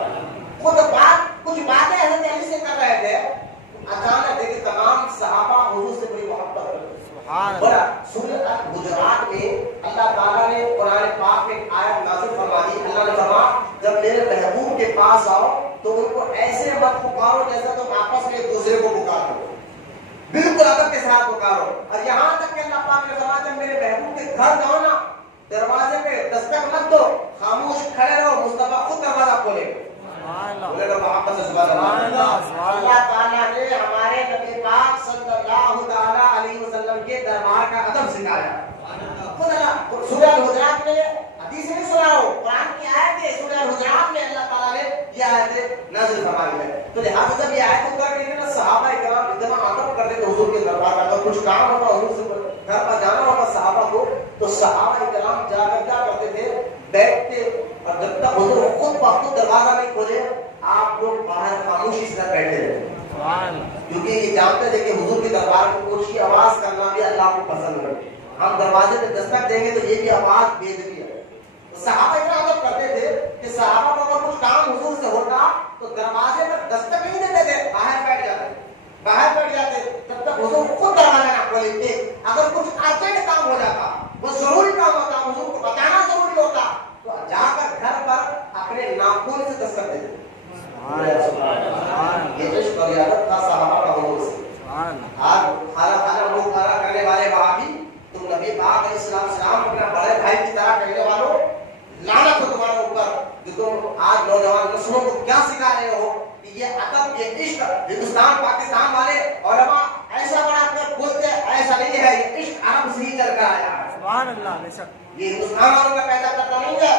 کچھ باتیں حضرت علی سے کر رہے تھے. اچانک دیکھیں تمام صحابہ حضور سے بڑی محبت کرتے ہیں. سورۃ الحجرات میں اللہ تعالیٰ نے قرآن پاک میں آیت نازل فرمائی. اللہ نے فرمایا جب میرے محبوب کے پاس آؤ تو ان کو ایسے مت پکارو جیسا تم آپس میں ایک دوسرے کو پکارو, بالکل ادب کے ساتھ پکارو. اور یہاں تک کہ اللہ پاک نے فرمایا جب میرے محبوب کے گھر جاؤ نا دروازے پہ دستک مت دو, خاموش کھڑے رہو, مصطفیٰ خود دروازہ کھولے. بولے گا محبت سے سبحان اللہ. اللہ تعالیٰ نے ہمارے نبی پاک صلی اللہ تعالیٰ علیہ وسلم کے دربار کا ادب سکھایا. خود اللہ سورہ الحجرات میں حدیث نہیں سنا رہا ہوں, قرآن کی آیت ہے. سورہ الحجرات میں اللہ تعالیٰ نے یہ آیت نازل فرمائی ہے. تو لہٰذا جب یہ آیت اتر گئی نا صحابہ کرام اتنا ادب کرتے تھے حضور کے دربار کا. اگر کچھ کام ہوتا حضور سے گھر پر جانا ہوتا صحابہ کو تو صحابہ کرام جا کر کیا کرتے تھے, بیٹھتے اور جب تک حضور خود بخود دروازہ نہیں کھولے آپ لوگ باہر خاموشی سے بیٹھے رہے. کیونکہ یہ جانتے تھے کہ حضور کے دربار میں اونچی آواز کرنا بھی اللہ کو پسند ہے. ہم دروازے پہ دستک دیں گے تو یہ بھی آواز بےدبی ہے. صحابہ اتنا ادب کرتے تھے کہ صحابہ کو اگر کچھ کام حضور سے ہوتا تو دروازے پر دستک نہیں دیتے تھے, باہر بیٹھ جاتے جب تک حضور خود دروازہ نہ کھولیں گے. اگر کچھ ارجنٹ کام ہو جاتا, وہ ضروری کام ہوتا, حضور کو بتانا ضروری ہوتا تو جا کر گھر پر اپنے ناخن سے دستک دیتے. یہ عشق اور عادت تھا صحابہ کا حضور سے. آج خالہ منہ کھارا کرنے والے وہابی تم نبی پاک علیہ السلام اپنا بڑے بھائی کی طرح کہنے والوں لعنت ہو تمہارے اوپر جو تم آج نوجوان نسلوں کو کیا سکھا رہے ہو کہ یہ ادب یہ عشق. ہندوستان پاکستان والے علماء ایسا بڑا کر بولتے ایسا نہیں ہے, یہ عشق عرب سے ہی چل کر آیا ہے. سبحان اللہ. بے شک یہ ہندوستان والوں کا پیدا کرتا نہیں ہے,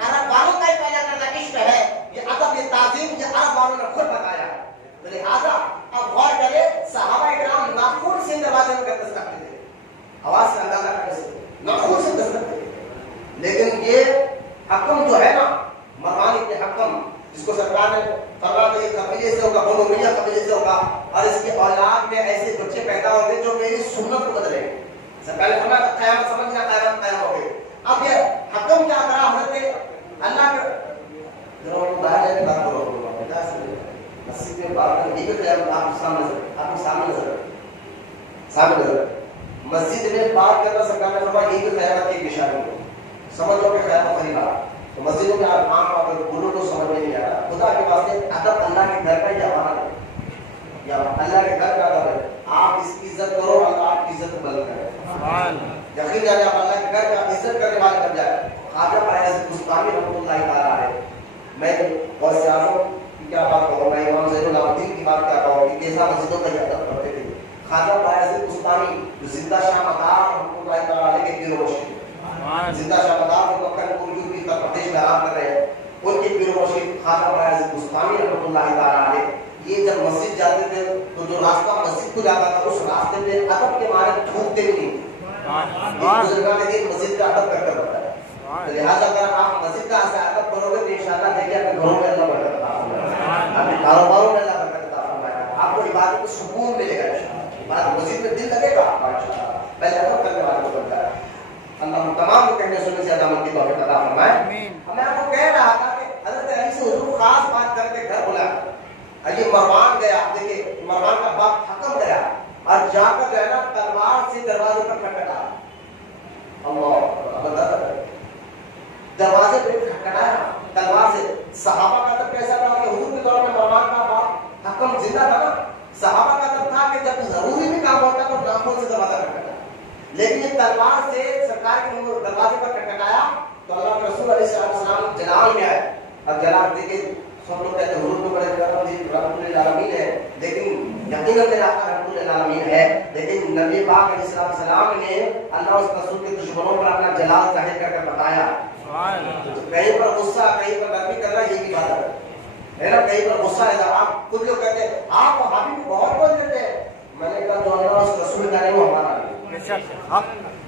عرب والوں کا ہی پیدا کرتا عشق ہے. یہ ادب یہ تعظیم یہ عرب والوں نے خود بتایا ہے. لہٰذا اب غور کرے صحابہ کرام ناخن سے دروازے میں دستک کرتے تھے, آواز سے اندازہ کرنے سے ناخن سے دستک دیتے تھے. لیکن یہ حکم جو ہے نا مروان ابن حکم جس کو سرکار نے فرمایا کہ یہ قبیلے سے ہوگا, بنو امیہ قبیلے سے ہوگا اور اس کی اولاد میں ایسے بچے پیدا ہوں گے جو میری سنت کو بدلیں گے. سرکار نے فرمایا قیامت سمجھنا قیامت قائم ہو گئی. اب یہ حکم کیا کرا حضرت اللہ کے باہر جانے بات کرو مسجد میں بات کرنے کی قیامت آپ سامنے نظر مسجد میں بات کرنا سرکار نے فرمایا یہ قیامت کی نشانی ہے. سمجھ لو کہ قیامت قریب آ. تو مسجدوں میں آپ عام بولو تو سمجھ میں نہیں آ رہا. خدا کے واسطے ادب اللہ کے گھر کا یہ امانت ہے یا اللہ کے گھر کا ادب ہے. آپ اس کی عزت کرو اللہ آپ کی عزت بلند کرے. یقین جانے آپ اللہ کے گھر کا عزت کرنے والے بن جائے. خواجہ پایا گستامی رحمۃ اللہ تعالیٰ علیہ میں اور سیاستوں کی کیا بات کہوں, میں امام زین العابدین کی بات کیا کہوں کہ کیسا مسجدوں کا یہ ادب کرتے تھے. خواجہ پایا گستامی جو زندہ شاہ مدار رحمۃ اللہ تعالیٰ علیہ کے پیر و مرشد زندہ شاہ مدار کو مکہ پوری اتر پردیش میں آرام کر رہے ہیں, ان کے پیر و مرشد خواجہ پایا گستامی رحمۃ اللہ تعالیٰ علیہ یہ جب مسجد جاتے تھے تو جو راستہ مسجد کو جاتا تھا اس راستے میں ادب کے معنی تھوکتے بھی نہیں. بزرگان نے مسجد کا ادب کر کے بتایا. لہٰذا اگر آپ مسجد کا ادب کرو گے تو انشاءاللہ دیکھیے اپنے گھروں میں اللہ برکت عطا فرمائے, اپنے کاروباروں میں اللہ برکت عطا فرمائے, آپ کو عبادت کو سکون ملے گا انشاءاللہ. مسجد میں دل لگے گا ماشاءاللہ. پہلے ادب کرنے والے کو بنتا ہے. اللہ تمام کو کہنے سننے سے عدالت کی توفیق عطا فرمائے. میں آپ کو کہہ رہا تھا کہ حضرت علی سے حضور خاص بات کر کے گھر بلایا. علی مروان گیا, دیکھیے مروان کا باپ حکم گیا اور جا کر جو ہے نا تلوار سے دروازے پر کھٹکھٹایا. اللہ دروازے پہ کھٹکھٹایا تلوار سے. صحابہ کا تب کیسا تھا کہ حضور کے دور میں مروان کا باپ حکم زندہ تھا نا, صحابہ کا تب تھا کہ جب ضروری بھی کام ہوتا تو ناخن سے دروازہ کھٹکھٹایا. لیکن یہ تلوار سے سرکار کے دروازے پر کھٹکھٹایا تو اللہ کے رسول علیہ السلام جلال میں آئے. اب جلال دیکھیے سب لوگ کہتے ہیں حضور کو بڑے رحمۃ للعالمین ہے, لیکن یقیناً میرا آقا رحمۃ للعالمین ہے. لیکن نبی پاک علیہ السلام نے اللہ اس رسول کے دشمنوں پر اپنا جلال ظاہر کر کے بتایا. کہیں پر غصہ کہیں پر نرمی کرنا یہ بھی بات ہے. ہے نا, کئی بار غصہ رہتا. آپ خود لوگ کہتے ہیں آپ حبیب کو بہت بول دیتے ہیں. میں نے کہا جو اللہ اس رسول کا نہیں وہ ہمارا نہیں.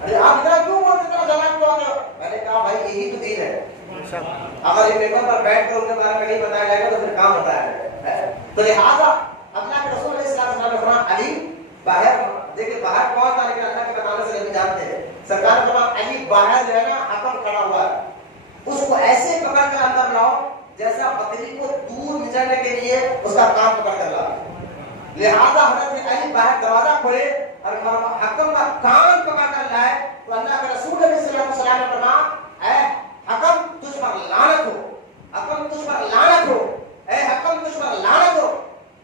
ارے آپ اتنا کیوں بولتے اتنا جواب کیوں آتے ہو؟ میں نے کہا بھائی یہی تو دین ہے. اگر یہ پیپر پر بیٹھ کر ان کے بارے میں نہیں بتایا جائے گا تو پھر کام بتایا جائے گا. تو لہٰذا اللہ کے رسول علیہ السلام نے فرمایا علی باہر, دیکھیں باہر کون تھا لیکن اللہ کے بتانے سے نہیں جانتے ہیں. سرکار نے فرمایا علی باہر جو ہے نا حکم کھڑا ہوا ہے, اس کو ایسے پکڑ کر اندر لاؤ جیسا بکری کو دودھ نچوڑنے کے لیے اس کا کام پکڑ کر لاؤ. لہٰذا حضرت علی باہر دروازہ کھولے اور حکم کا کان پکڑ کر لائے تو اللہ کے رسول علیہ السلام نے فرمایا اے حکم تجھ پر لعنت ہو, حکم تجھ پر لعنت ہو, اے حکم تجھ پر لعنت ہو.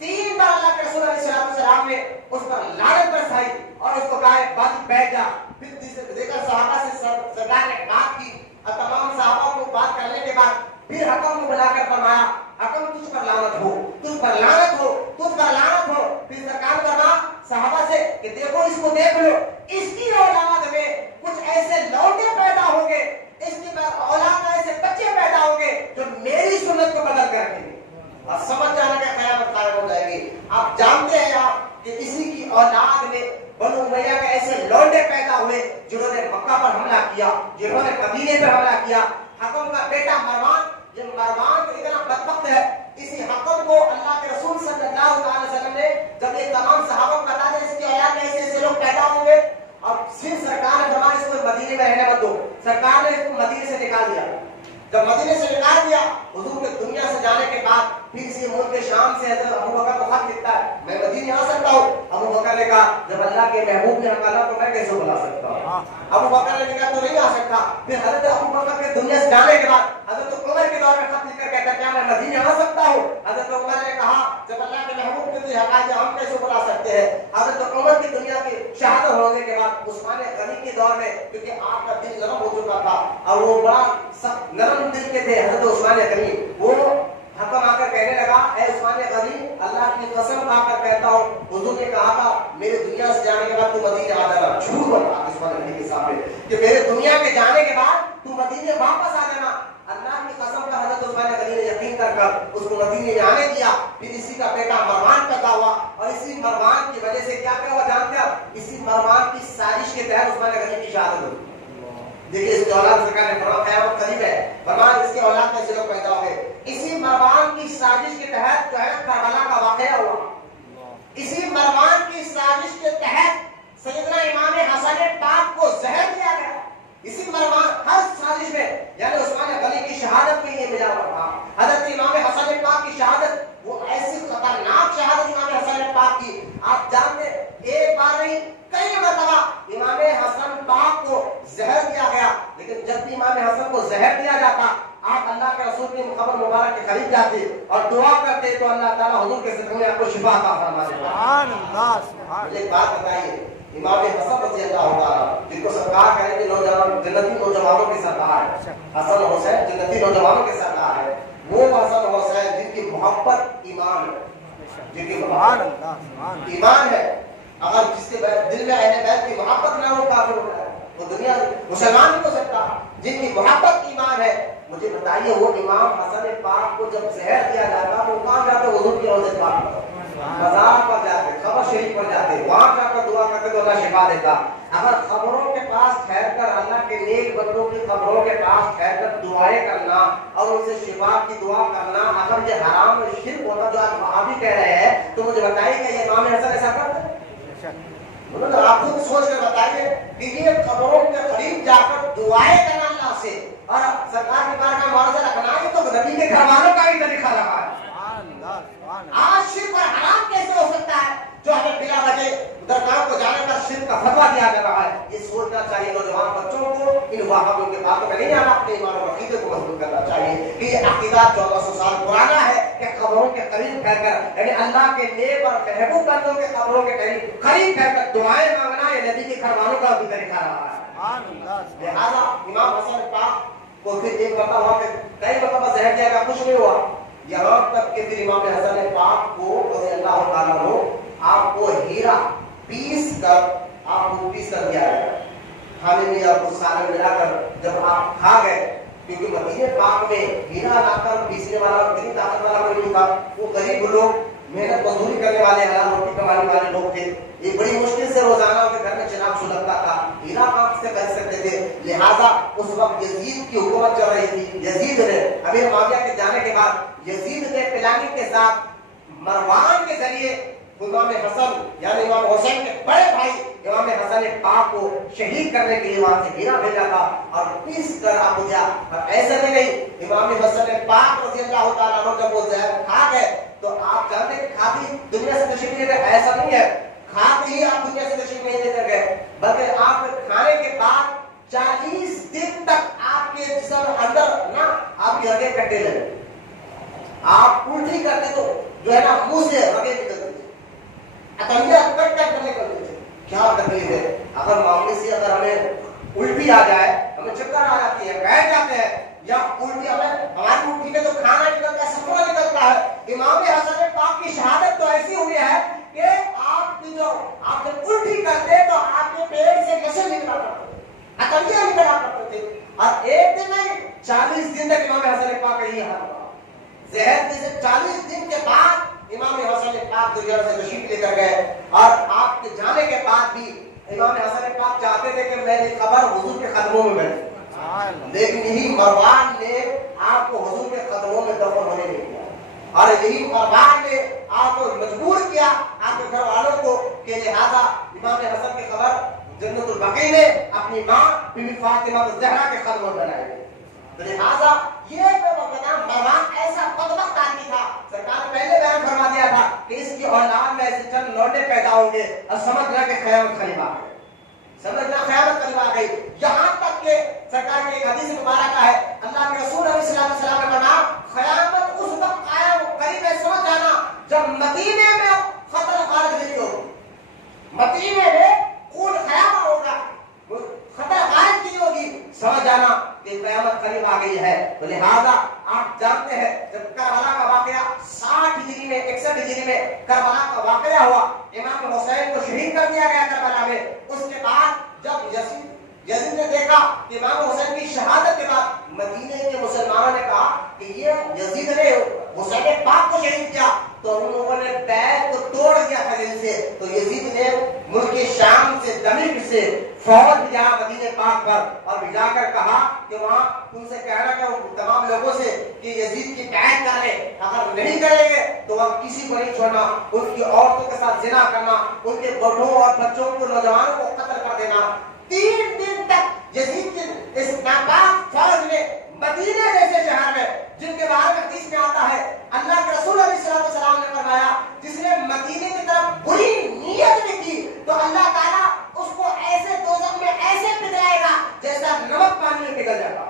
3 بار اللہ کے رسول علیہ السلام نے اس پر لعنت برسائی اور اس کو کہا بات بیٹھ جا. پھر دیکھا صحابہ سے سرکار نے بات کی اور تمام صحابہ کو بات کرنے کے بعد پھر حکم کو بلا کر فرمایا حکم تجھ پر لعنت ہو, تجھ پر لعنت ہو, تجھ پر لعنت ہو. پھر سرکار فرمایا صحابہ سے کہ دیکھو اس کو دیکھ لو, اس کی اولاد میں کچھ ایسے لوٹے پیدا ہوں گے, اس کی اولاد میں ایسے بچے پیدا ہوں گے جو میری سنت کو بدل کر رکھیں گے اور سمجھ جانا کہ قیامت قائم ہو جائے گی. آپ جانتے ہیں آپ کہ اسی کی اولاد میں بنو امیہ کے ایسے لوٹے پیدا ہوئے جنہوں نے مکہ پر حملہ کیا, جنہوں نے مدینے پر حملہ کیا. حکم کا بیٹا مروان, یہ مروان تو اتنا بدبخت ہے, اسی حکم کو اللہ کے رسول صلی اللہ علیہ وسلم نے جب یہ تمام صحابہ کو بتا دیا اس کی اولاد میں ایسے ایسے لوگ پیدا ہوں گے اور پھر سرکار نے فرمایا اس کو مدینے میں رہنے مت دو. سرکار نے اس کو مدینے سے نکال دیا. جب مدینے سے نکال دیا حضور کے دنیا سے جانے کے بعد پھر اسی ملک شام سے حضرت ابو بکر کو خط لکھتا ہے میں مدینے آ سکتا ہوں. ابو بکر نے کہا جب اللہ کے محبوب نے نکالا تو میں کیسے بلا سکتا ہوں. ابو بکر نے کہا تو نہیں آ سکتا. پھر حضرت ابو بکر کے دنیا سے جانے کے بعد حضرت عمر کے دور میں خط لکھ کر کہتا کیا میں مدینے آ سکتا ہوں. حضرت عمر نے کہا جب اللہ کے محبوب کے لیے حقائق ہم کیسے بلا سکتے ہیں. حضرت عمر کی دنیا کی شہادت ہونے کے بعد عثمان غنی کے دور میں کیونکہ آپ کا دل نرم ہو چکا تھا اور وہ بڑا سخت نرم دل کے تھے حضرت عثمان غنی, وہ حکم آ کر کہنے لگا اے عثمان غنی اللہ کی قسم کھا کر کہتا ہوں حضور نے کہا تھا میرے دنیا سے جانے کے بعد تو مدینے آ جانا. جھوٹ بتا عثمان غنی کے سامنے کہ میرے دنیا کے جانے کے بعد تو مدینے واپس آ جانا. اللہ کی قسم کا حضرت عثمان غنی نے یقین کر اس کو مدینے میں آنے دیا. پھر اسی کا بیٹا مروان پیدا ہوا اور اسی مروان کی وجہ سے کیا کیا ہوا جانتے ہیں, اسی مروان کی سازش کے تحت عثمان غنی کی شہادت ہوئی. دیکھیے اس کی اولاد سرکار نے فرمایا قیامت قریب ہے, فرمایا اس کے اولاد میں سے لوگ پیدا ہو گئے. اسی مروان کی سازش کے تحت جو ہے کربلا کا واقعہ ہوا. اسی مروان کی سازش کے تحت سیدنا امام حسن پاک کو زہر دیا گیا. اسی مروان ہر سازش میں یعنی عثمان غنی کی شہادت کے لیے ملا تھا. حضرت امام حسن پاک کی شہادت وہ ایسی خطرناک شہادت امام حسن پاک کی, آپ جانتے ایک بار نہیں کئی مرتبہ امام حسن پاک کو زہر دیا گیا. لیکن جب بھی امام حسن کو زہر دیا جاتا آپ اللہ کے رسول کی قبر مبارک کے قریب جاتے اور دعا کرتے تو اللہ تعالیٰ حضور کے صدقے میں آپ کو شفا عطا فرماتے. سبحان اللہ سبحان. مجھے ایک بات بتائیے, امام حسن رضی اللہ تعالیٰ جن کو سرکار کہے کہ نوجوان جنتی نوجوانوں کی سردار ہے, حسن حسین جنتی نوجوانوں کی سردار ہے, وہ حسن حسین جن کی محبت ایمان ہے, جن کی محبت ایمان ہے. اگر جس کے دل میں اہل بیت کی محبت نہ ہو کافر ہوتا ہے, وہ دنیا مسلمان نہیں ہو سکتا. جن کی محبت ایمان ہے, مجھے بتائیے وہ امام حسن پاک کو جب زہر دیا جاتا تو کہاں جاتے حضور کی روضہ پاک پر, مزار پر جاتے, قبر شریف پر جاتے, وہاں جا کر دعا کرتے تو اللہ شفا دیتا. اگر قبروں کے پاس ٹھہر کر اللہ کے نیک بندوں کی قبروں کے پاس ٹھہر کر دعائیں کرنا اور ان سے شفا کی دعا کرنا اگر یہ حرام اور شرک ہوتا جو آج وہاں بھی کہہ رہے ہیں تو مجھے بتائیے کہ یہ امام حسن ایسا کرتے ہیں؟ آپ خود سوچ کر بتائیے کہ یہ قبروں کے قریب جا کر دعائیں کرنا اللہ سے اور سرکار کے بارے میں معاوضہ رکھنا ہے تو نبی کے گھر والوں کا بھی طریقہ رہا ہے. آج شرک اور حرام کیسے ہو سکتا ہے جو ہمیں بلا وجہ درگاہ کو جانے پر شرک کا فتویٰ دیا جا رہا ہے. یہ سوچنا چاہیے نوجوان بچوں کو ان وہابیوں کے باتوں میں نہیں آنا, اپنے ایمان اور عقیدے کو مضبوط کرنا چاہیے کہ یہ عقیدہ 1400 سال پرانا ہے کہ قبروں کے قریب ٹھہر کر یعنی اللہ کے نیک اور محبوب بندوں کے قبروں کے قریب ٹھہر کر دعائیں مانگنا یہ نبی کے گھر والوں کا بھی طریقہ رہا ہے. لہٰذا امام حسن پاک کو پھر ایک مرتبہ ہوا کہ کئی مرتبہ زہر دیا گیا, کچھ نہیں ہوا, یہاں تک کہ پھر امام حسن پاک کو رضی اللہ تعالیٰ عنہ آپ کو ہیرا پیس کر آپ کو پیس کر دیا گیا. کھانے میں آپ کو سالن ملا کر جب آپ کھا گئے کیونکہ مدینے پاک میں ہیرا لا کر پیسنے والا اتنی طاقت والا کوئی نہیں تھا. وہ غریب لوگ محنت مزدوری کرنے والے حلال روٹی کمانے والے لوگ تھے. یہ بڑی مشکل سے روزانہ ان کے گھر میں چراغ سلگتا تھا. ہیرا کہاں سے کر سکتے تھے؟ لہذا اس وقت یزید کی حکومت چل رہی تھی. یزید نے امیر معاویہ کے جانے کے بعد یزید نے پلاننگ کے ساتھ مروان کے ذریعے امام حسن یعنی امام حسین کے بڑے بھائی امام حسن پاک کو شہید کرنے کے لیے وہاں سے ہیرا بھیجا تھا اور پیس کر آپ گیا. اور ایسا بھی نہیں، امام حسن پاک رضی اللہ تعالیٰ عنہ جب وہ زہر کھا گئے تو آپ جانتے ہیں کھاتی دنیا سے تشریف لے گئے. ایسا نہیں ہے کھاتے ہی آپ دنیا سے تشریف نہیں لے کر گئے، بلکہ آپ کھانے کے بعد 40 دن تک آپ کے جسم اندر نا آپ کی رگیں کٹے لگے. آپ الٹی کرتے تو جو ہے نا منہ سے رگیں نکلتے تھے، اتنیا کٹ کٹ کرنے کرتے تھے. کیا تکلیف ہے؟ اگر معاملے سے اگر ہمیں الٹی آ جائے، ہمیں چکر آ جاتی ہے، بیٹھ جاتے ہیں، یا الٹی ہماری الٹی میں تو کھانا نکلتا ہے، سفر نکلتا ہے. امام حسن پاک کی شہادت تو ایسی ہوئی ہے کہ آپ کی جو آپ جب الٹی کرتے تو آپ کے پیٹ سے نسل نکلا کرتے تھے، اتنیا نکلا کرتے تھے. اور ایک دن نہیں 40 دن تک امام حسن پاک کا یہی حال رہا. زہر سے 40 دن کے بعد امام حسن پاک دنیا سے تشریف لے کر گئے. اور آپ کے جانے کے بعد بھی امام حسن پاک چاہتے تھے کہ میری قبر حضور کے قدموں میں بیٹھے، لیکن یہی مروان نے آپ کو حضور کے قدموں میں دفن ہونے نہیں دیا. اور یہی مروان نے آپ کو مجبور کیا آپ کے گھر والوں کو کہ لہذا امام حسن کی قبر جنت البقیع میں اپنی ماں بی بی فاطمہ الزہرا کے قدموں میں بنائی گئی. لہذا یہ مروان ایسا بدبخت آدمی تھا. سرکار نے پہلے بیان فرما دیا تھا کہ اس کی اولاد میں ایسے چند لوٹے پیدا ہوں گے اور سمجھنا کہ قیامت قریب آ گئی، سمجھنا قیامت قریب آ گئی. یہاں تک کہ سرکار کی ایک حدیث مبارکہ ہے، اللہ کے رسول علیہ السلام نے فرمایا قیامت اس وقت قائم قریب ہے، سمجھ جانا جب مدینے میں خطر خارج نہیں ہوگی، مدینے میں خون خیام ہوگا، خطر خارج نہیں ہوگی، سمجھ جانا کہ قیامت قریب آ گئی ہے. تو لہذا آپ جانتے ہیں جب کربلا کا واقعہ 60 ہجری میں 61 ہجری میں کربلا کا واقعہ ہوا، امام حسین کو شہید کر دیا گیا کربلا میں. اس کے بعد جب یزید نے دیکھا کہ امام حسین کی شہادت کے بعد مدینے کے مسلمانوں نے کہا کہ یہ یزید نے حسین پاک کو شہید کیا، تو ان لوگوں نے بیعت کو توڑ دیا تھا دل سے. تو یزید نے ملک شام سے دمشق سے فوج بھیجا مدینے پاک پر اور بھیجا کر کہا کہ وہاں ان سے کہنا کہ تمام لوگوں سے کہ یزید کی بیعت کر لیں، اگر نہیں کریں گے تو وہ کسی کو نہیں چھوڑنا، ان کی عورتوں کے ساتھ زنا کرنا، ان کے بڑھوں اور بچوں کو نوجوانوں کو قتل کر دینا. 3 دن تک یزید کی اس ناپاک فوج نے مدینے جیسے شہر میں جن کے بارے میں حدیث میں آتا ہے اللہ کے رسول علیہ السلام نے فرمایا جس نے مدینے کی طرف بری نیت میں کی تو اللہ تعالیٰ اس کو ایسے دوزخ میں ایسے پگھلائے گا جیسا نمک پانی میں پگھل جاتا.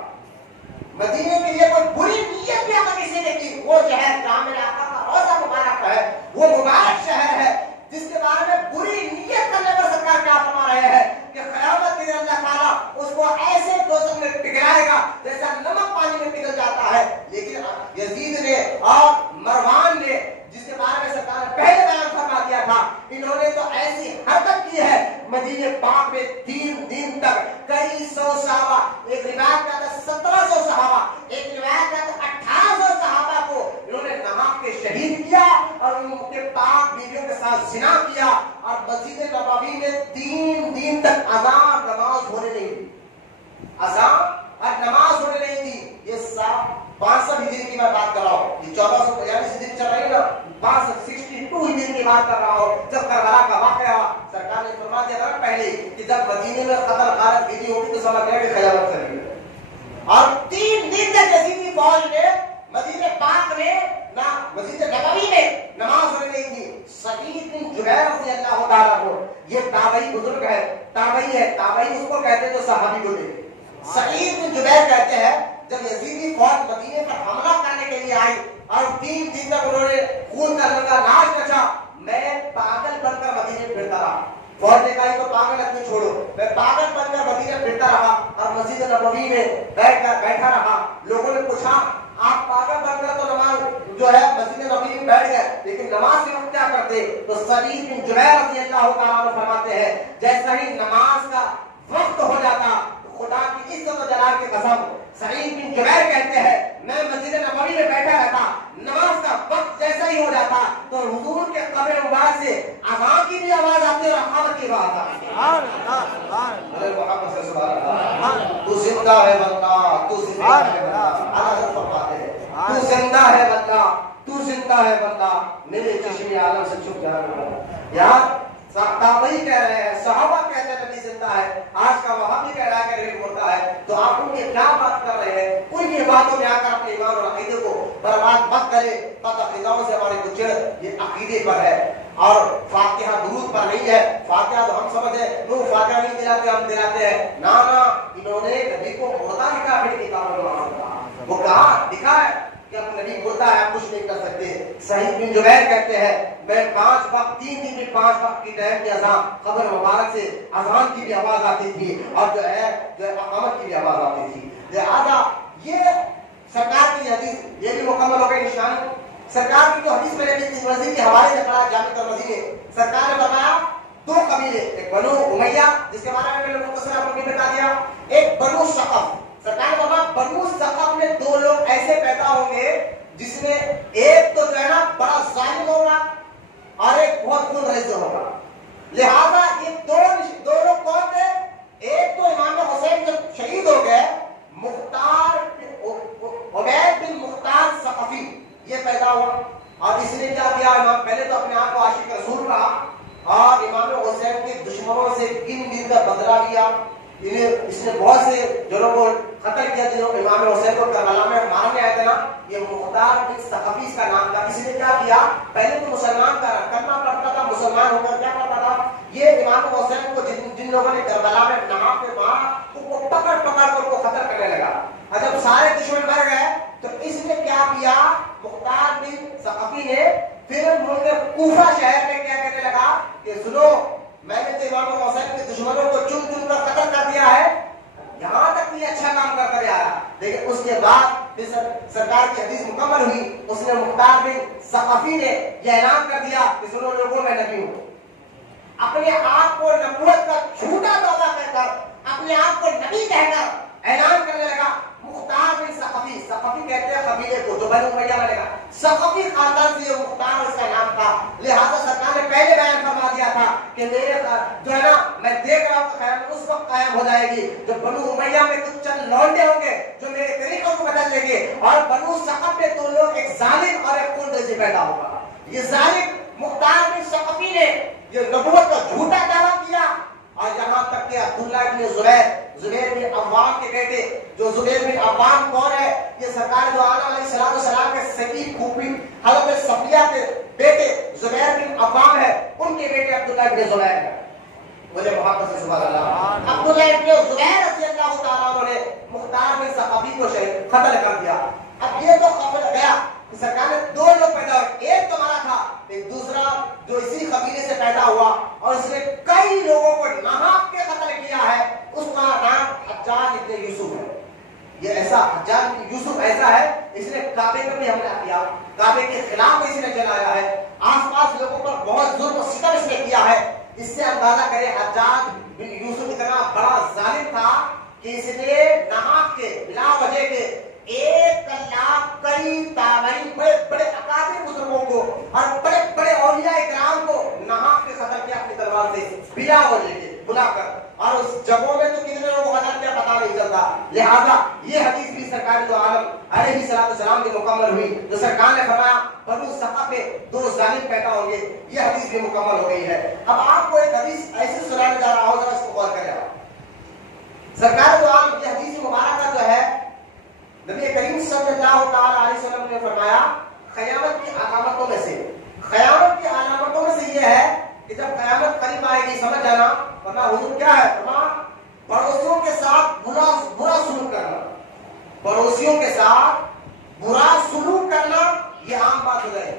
مدینے کے لیے کوئی بری نیت بھی اگر کسی نے کی، وہ شہر جہاں میرے آقا کا روضہ مبارک ہے، وہ مبارک شہر ہے جس کے بارے میں بری نیت کرنے پر سرکار کیا فرما رہے ہیں کہ قیامت کے دن اللہ تعالیٰ اس کو ایسے دوزخ میں پگھلائے گا جیسا نمک پانی میں پگھل جاتا ہے. لیکن یزید نے اور مروان نے جس کے بارے میں سرکار نے پہلے بیان فرما دیا تھا، انہوں نے تو ایسی حرکت کی ہے مدینے پاک میں 3 دن تک کئی سو صحابہ، ایک روایت کہتا ہے 1700 صحابہ، ایک روایت کہتا ہے 1800 صحابہ کو انہوں نے نہا کے شہید کیا اور ان کے پاک بیویوں کے ساتھ زنا کیا. اور مسجد نبوی میں 3 دن تک اذان نماز ہونے نہیں دی، اذان اور نماز ہونے نہیں دی. یہ 500 ہجری کی میں بات کر رہا ہوں، یہ 1442 ہجری چل رہی ہے نا، 562 ہجری کی بات کر رہا ہوں جب کربلا کا واقعہ ہوا. سرکار نے فرما دیا تھا پہلے کہ جب مدینے میں قتل غارت گیری ہوگی تو سمجھ لیں کہ قیامت قریب ہے. اور 3 دن تک یزیدی فوج نے مدینے پاک میں نہ مسجد نبوی میں نماز ہونے نہیں دی. سعید بن جبیر رضی اللہ تعالیٰ عنہ یہ تابعی بزرگ ہے، تابعی ہے، تابعی اس کو کہتے ہیں جو صحابی کو دیکھے. سعید بن جبیر کہتے ہیں جب یزیدی فوج مدینے پر حملہ کرنے کے لیے آئی اور 3 دن تک انہوں نے خون کا لنگا ناچ نچا، میں پاگل بن کر مدینے پھرتا رہا. فوج نے کہا تو پاگل اپنے چھوڑو، میں پاگل بن کر مدینے پھرتا رہا اور مسجد نبوی میں بیٹھا رہا. لوگوں نے پوچھا آپ پاگل بن کر تو نماز جو ہے مسجد نبوی میں بیٹھ گئے لیکن نماز کے وقت کیا کرتے؟ تو سعید بن جبیر رضی اللہ تعالیٰ عنہ فرماتے ہیں جیسا ہی نماز کا وقت ہو جاتا خدا کی عزت و جلال کی قسم سعید بن جبیر کہتے ہیں میں مسجد نبوی میں بیٹھا رہتا، نماز کا وقت جیسا ہی ہو جاتا تو حضور کے قبر مبارک سے اذان کی بھی آواز آتی اور اقامت کی آواز آتی۔ ارے محمد سے سبحان اللہ، تو زندہ ہے بندہ، تو زندہ ہے بندہ، اللہ فرماتے ہیں تو زندہ ہے بندہ، تو زندہ ہے بندہ، میرے چشمے عالم سے چھپ جانا۔ یار تابعی کہہ رہے ہیں، صحابہ کہتے ہیں نبی زندہ ہے، آج کا وہابی کہہ رہا ہے کہ نبی مردہ ہے، تو آپ ان کی کیا بات کر رہے ہیں؟ ان کی باتوں میں آ کر اپنے ایمان اور عقیدے کو برباد مت کرے، پتہ خطاؤں سے ہماری کچھ یہ عقیدے پر ہے اور فاتحہ درود پر نہیں ہے۔ فاتحہ تو ہم سمجھے لوگ فاتحہ نہیں دلاتے، ہم دلاتے ہیں، نا انہوں نے نبی کو مردہ لکھا، پھر کتاب وہ کہا لکھا ہے کہ اب نبی مردہ ہے، آپ کچھ نہیں کر سکتے۔ سعید بن جبیر کہتے ہیں میں 5 وقت 3 دن میں 5 وقت کی ٹائم کی اذان، قبر مبارک سے اذان کی بھی آواز آتی تھی اور جو اقامت کی بھی آواز آتی تھی۔ لہٰذا یہ سرکار کی حدیث یہ بھی مکمل ہو گئی نشانی۔ سرکار کی جو حدیث میں نے ترمذی کے حوالے سے پڑھا، جامع ترمذی میں سرکار نے فرمایا 2 قبیلے، ایک بنو امیہ جس کے بارے میں میں نے مختصر آپ کو بتا دیا، ایک بنو ثقف۔ سرکار نے فرمایا بنو ثقف میں 2 لوگ ایسے پیدا ہوں گے جس میں ایک تو جو ہے نا بڑا ظالم ہوگا اور ایک بہت خون ریز ہوگا۔ لہذا یہ دو لوگ کون تھے؟ ایک تو امام حسین جب شہید ہو گئے، عبید بن مختار ثقفی یہ پیدا ہوا اور اس نے کیا کیا؟ امام پہلے تو اپنے آپ کو عاشق رسول کہا اور امام حسین کے دشمنوں سے گن کر بدلہ لیا۔ اس نے بہت سے جنوں کو قتل کیا، جنہوں امام حسین کو کربلا میں مارنے آئے تھے نا، یہ مختار بن ثقفی اس کا نام تھا۔ اس نے کیا کیا؟ پہلے تو مسلمان کرنا پڑتا تھا، مسلمان ہو کر کیا کرتا تھا؟ یہ امام حسین کو جن لوگوں نے کربلا میں نہا کے مارا وہ پکڑ کر کو قتل کرنے لگا، اور جب سارے دشمن مر گئے تو اس نے کیا کیا؟ مختار بن ثقفی نے پھر کوفہ شہر میں کیا کہنے لگا کہ سنو میں نے تو امام حسین کے دشمنوں کو چن چن کر قتل کر دیا ہے، یہاں تک یہ اچھا کام کرتا رہا ہے۔ لیکن اس کے بعد پھر سرکار کی حدیث مکمل ہوئی، اس نے مختار بن ثقفی نے یہ اعلان کر دیا کہ سنو لوگوں میں نبی ہوں۔ اپنے آپ کو نبوت کا جھوٹا دعویٰ کر کر، اپنے آپ کو نبی کہہ کر اعلان کرنے لگا مختار بن ثقفی۔ ثقفی کہتے ہیں قبیلے کو جو بنو امیہ بنے گا، ثقفی خاندان سے یہ مختار اس کا نام تھا۔ لہذا سرکار نے پہلے بیان فرما دیا تھا کہ میرے جو ہے نا میں دیکھ رہا ہوں کہ قیامت اس وقت قائم ہو جائے گی جب بنو امیہ میں کچھ چند لونڈے ہوں گے جو میرے طریقوں کو بدل لیں گے، اور بنو ثقف میں 2 لوگ، ایک ظالم اور ایک خون ریزی پیدا ہوگا۔ یہ ظالم مختار بن ثقفی نے یہ نبوت کا جھوٹا دعویٰ کیا، اور یہاں تک کہ عبداللہ بن زبیر بن عوام کے بیٹے، جو زبیر بن عوام کون ہے؟ یہ سرکار دو عالم علیہ السلام کے سکی پھوپھی حضرت صفیہ کے بیٹے زبیر بن عوام ہے، ان کے بیٹے عبداللہ بن زبیر ہے۔ بولے محبت سے سبحان اللہ۔ عبداللہ بن زبیر رضی اللہ تعالیٰ عنہ نے مختار بن ثقفی کو قتل کر دیا۔ اب یہ تو خبر گیا کہ سرکار نے 2 لوگ پیدا ہوئے، ایک تو مارا تھا، ایک دوسرا جو اسی قبیلے سے پیدا ہوا اور اس نے کئی لوگوں کو ناحق کے قتل کیا ہے، اس کا نام حجاج ابن یوسف ہے۔ یہ ایسا حجاج ابن یوسف ایسا ہے، اس نے کعبے پر بھی حملہ کیا، کعبے کے خلاف اس نے جلایا ہے، آس پاس لوگوں پر بہت ظلم و ستم اس نے کیا ہے۔ اس سے اندازہ کرے حجاج بن یوسف اتنا بڑا ظالم تھا کہ اس نے ناحق کے بلا وجہ کے 1 لاکھ کئی تابعین، بڑے بڑے اکابر بزرگوں کو اور بڑے بڑے اولیاء کرام کو ناحق کے قتل کیا اپنی تلوار سے بلا وجہ کے بلا کر، اور اس جگہوں میں تو کتنے لوگوں کو قتل کیا پتہ نہیں چلتا۔ لہذا یہ حدیث بھی سرکار دو عالم علیہ السلام کی مکمل ہوئی، جو سرکار نے فرمایا بنو ثقف میں 2 ظالم پیدا ہوں گے، یہ حدیث بھی مکمل ہو گئی ہے۔ اب آپ کو ایک حدیث ایسی سنانے جا رہا ہوں، ذرا اس کو غور کریں آپ۔ سرکار دو عالم کی حدیث مبارکہ جو ہے نبی کریم صلی اللہ تعالی علیہ وسلم نے فرمایا قیامت کی علامتوں میں سے، قیامت کی علامتوں میں سے یہ ہے کہ جب قیامت قریب آئے گی، سمجھ جانا، ورنہ حضور کیا ہے فرمایا پڑوسیوں کے ساتھ برا سلوک کرنا، پڑوسیوں کے ساتھ برا سلوک کرنا یہ عام بات ہو گئی۔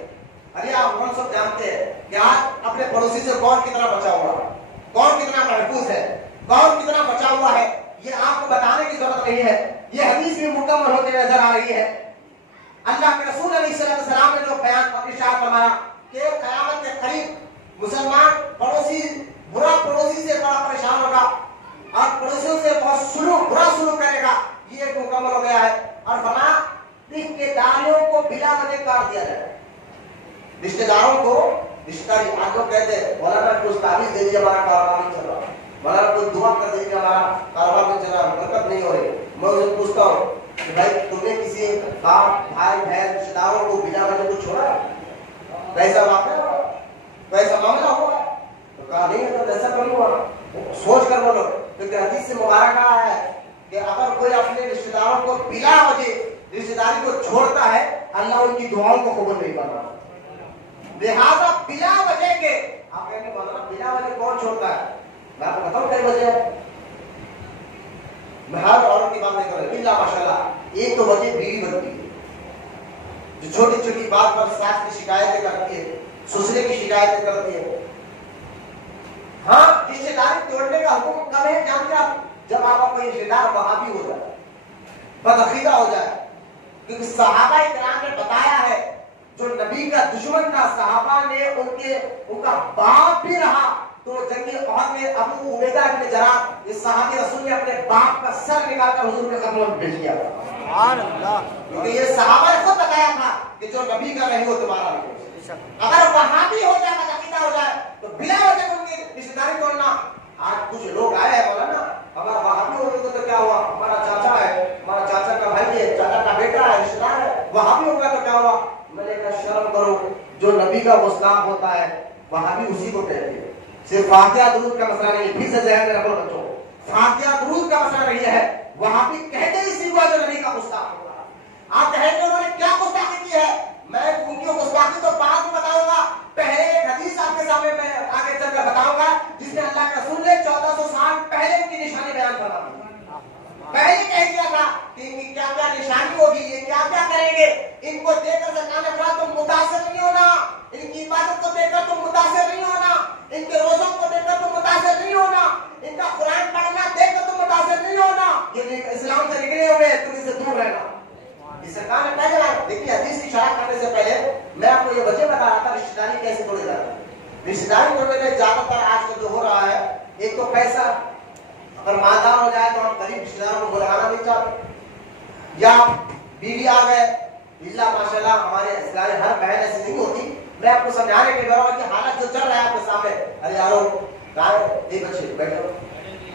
ارے آپ ہم سب جانتے ہیں کہ آج اپنے پڑوسی سے کون کتنا بچا ہوا ہے، کون کتنا محفوظ ہے، کون کتنا بچا ہوا ہے، یہ آپ کو بتانے کی ضرورت نہیں ہے، یہ حدیث بھی مکمل ہوتے نظر آ رہی ہے۔ اللہ کے رسول علیہ السلام نے جو بیان ارشاد فرمایا کہ قیامت کے قریب مسلمان پڑوسی برا پڑوسی سے بڑا پریشان ہوگا اور پڑوسیوں سے بہت برا سلوک کرے گا، یہ ایک مکمل ہو گیا ہے اور فرمایا رشتے داروں کو بلا وجہ کاٹ دیا جائے. رشتے داروں کو رشتے داری آج لوگ کہتے ہیں مولانا کچھ تعویذ دے دیجیے ہمارا کاروبار نہیں چل رہا, مولانا کوئی دعا کر دیجیے ہمارا کاروبار نہیں چل رہا, برکت نہیں ہو رہی. میں اسے پوچھتا ہوں کہ بھائی تم نے کسی باپ بھائی بہن رشتے داروں کو بلا وجہ کو چھوڑا, کیسا واقعہ ہوا, کیسا معاملہ ہوا؟ تو کہا نہیں ہے تو ایسا نہیں ہوا, سوچ کر بولو. کیونکہ حدیث سے مبارکہ ہے کہ اگر کوئی اپنے رشتے داروں کو بلا وجہ رشتے داری کو چھوڑتا ہے اللہ ان کی دعاؤں کو قبول نہیں کرتا. لہذا بلا وجہ کے آپ کہیں گے مولانا بلا وجہ کون چھوڑتا ہے؟ میں آپ کو بتاؤں کئی وجہ ہے. میں ہر عورت کی بات نہیں کر رہا, الا ماشاءاللہ ایک تو وجہ بیوی بنتی ہے جو چھوٹی چھوٹی بات پر ساس کی شکایتیں کرتی ہے, سسرے کی شکایتیں کرتی ہے. ہاں رشتے داری توڑنے کا حکم کب ہے جانتے آپ؟ جب آپ کا کوئی رشتے دار وہابی ہو جائے, بدعقیدہ ہو جائے. کیونکہ صحابہ کرام نے بتایا ہے جو نبی کا دشمن تھا صحابہ نے ان کا باپ بھی رہا تو جنگ احد میں ابو عبیدہ بن جراح اس صحابی رسول نے اپنے باپ کا سر نکال کر حضور کے قدموں میں بھیج دیا. سبحان اللہ. کیونکہ یہ صحابہ نے خود بتایا تھا کہ جو نبی کا نہیں وہ تمہارا نہیں. اگر وہابی ہو جائے بدعقیدہ ہو جائے تو بلا وجہ ان کی رشتے داری توڑنا. آج کچھ لوگ آئے ہیں مولانا اگر وہابی ہو گئے تو کیا ہوا, ہمارا چاچا ہے, ہمارا چاچا کا بھائی ہے, چاچا کا بیٹا ہے, رشتے دار ہے, وہابی ہو گیا تو کیا ہوا؟ میں نے کہا شرم کرو, جو نبی کا گستاخ ہوتا ہے وہابی اسی کو کہتے ہیں. صرف فاتحہ درود کا مسئلہ نہیں ہے, پھر سے ذہن میں رکھو بچوں, فاتحہ درود کا مسئلہ نہیں ہے. وہابی کہتے اسی کو جو نبی کا گستاخ ہوتا ہے. آپ کہیں گے انہوں نے کیا گستاخی کی ہے, میں ان کی گستاخی تو بعد میں بتاؤں گا. پہلے ایک حدیث آپ کے سامنے میں آگے چل کر بتاؤں گا جس میں اللہ کے رسول نے 1400 سال پہلے ان کی نشانی بیان کرا دی. پہلے کہہ دیا تھا کہ ان کی کیا کیا نشانی ہوگی, یہ کیا کیا کریں گے. ان کو دیکھ کر سرکار نے کہا تم متاثر نہیں ہونا, ان کی عبادت کو دیکھ کر تم متاثر نہیں ہونا, ان کے روزوں کو دیکھ کر تم متاثر نہیں ہونا, ان کا قرآن پڑھنا دیکھ کر تم متاثر نہیں ہونا. یہ اسلام سے نکلے ہوئے تم اس سے دور رہنا. یہ سرکار نے پہلے دیکھیے حدیث کی شرح کرنے سے پہلے میں آپ کو یہ وجہ بتا رہا تھا رشتے داری کیسے توڑے جاتا ہے. رشتے داری توڑنے میں زیادہ تر آج کل جو ہو رہا ہے ایک تو پیسہ, اگر مالدار ہو جائے تو ہم غریب رشتے داروں کو بلانا نہیں چاہتے, یا بیوی آ گئے اللہ ماشاءاللہ ہمارے اسلامی ہر بہن ایسی نہیں ہوتی. میں آپ کو سمجھانے کے دوران کی حالت جو چل رہا ہے آپ کے سامنے, ارے یارو کہاں ہے ایک بچے بیٹھو,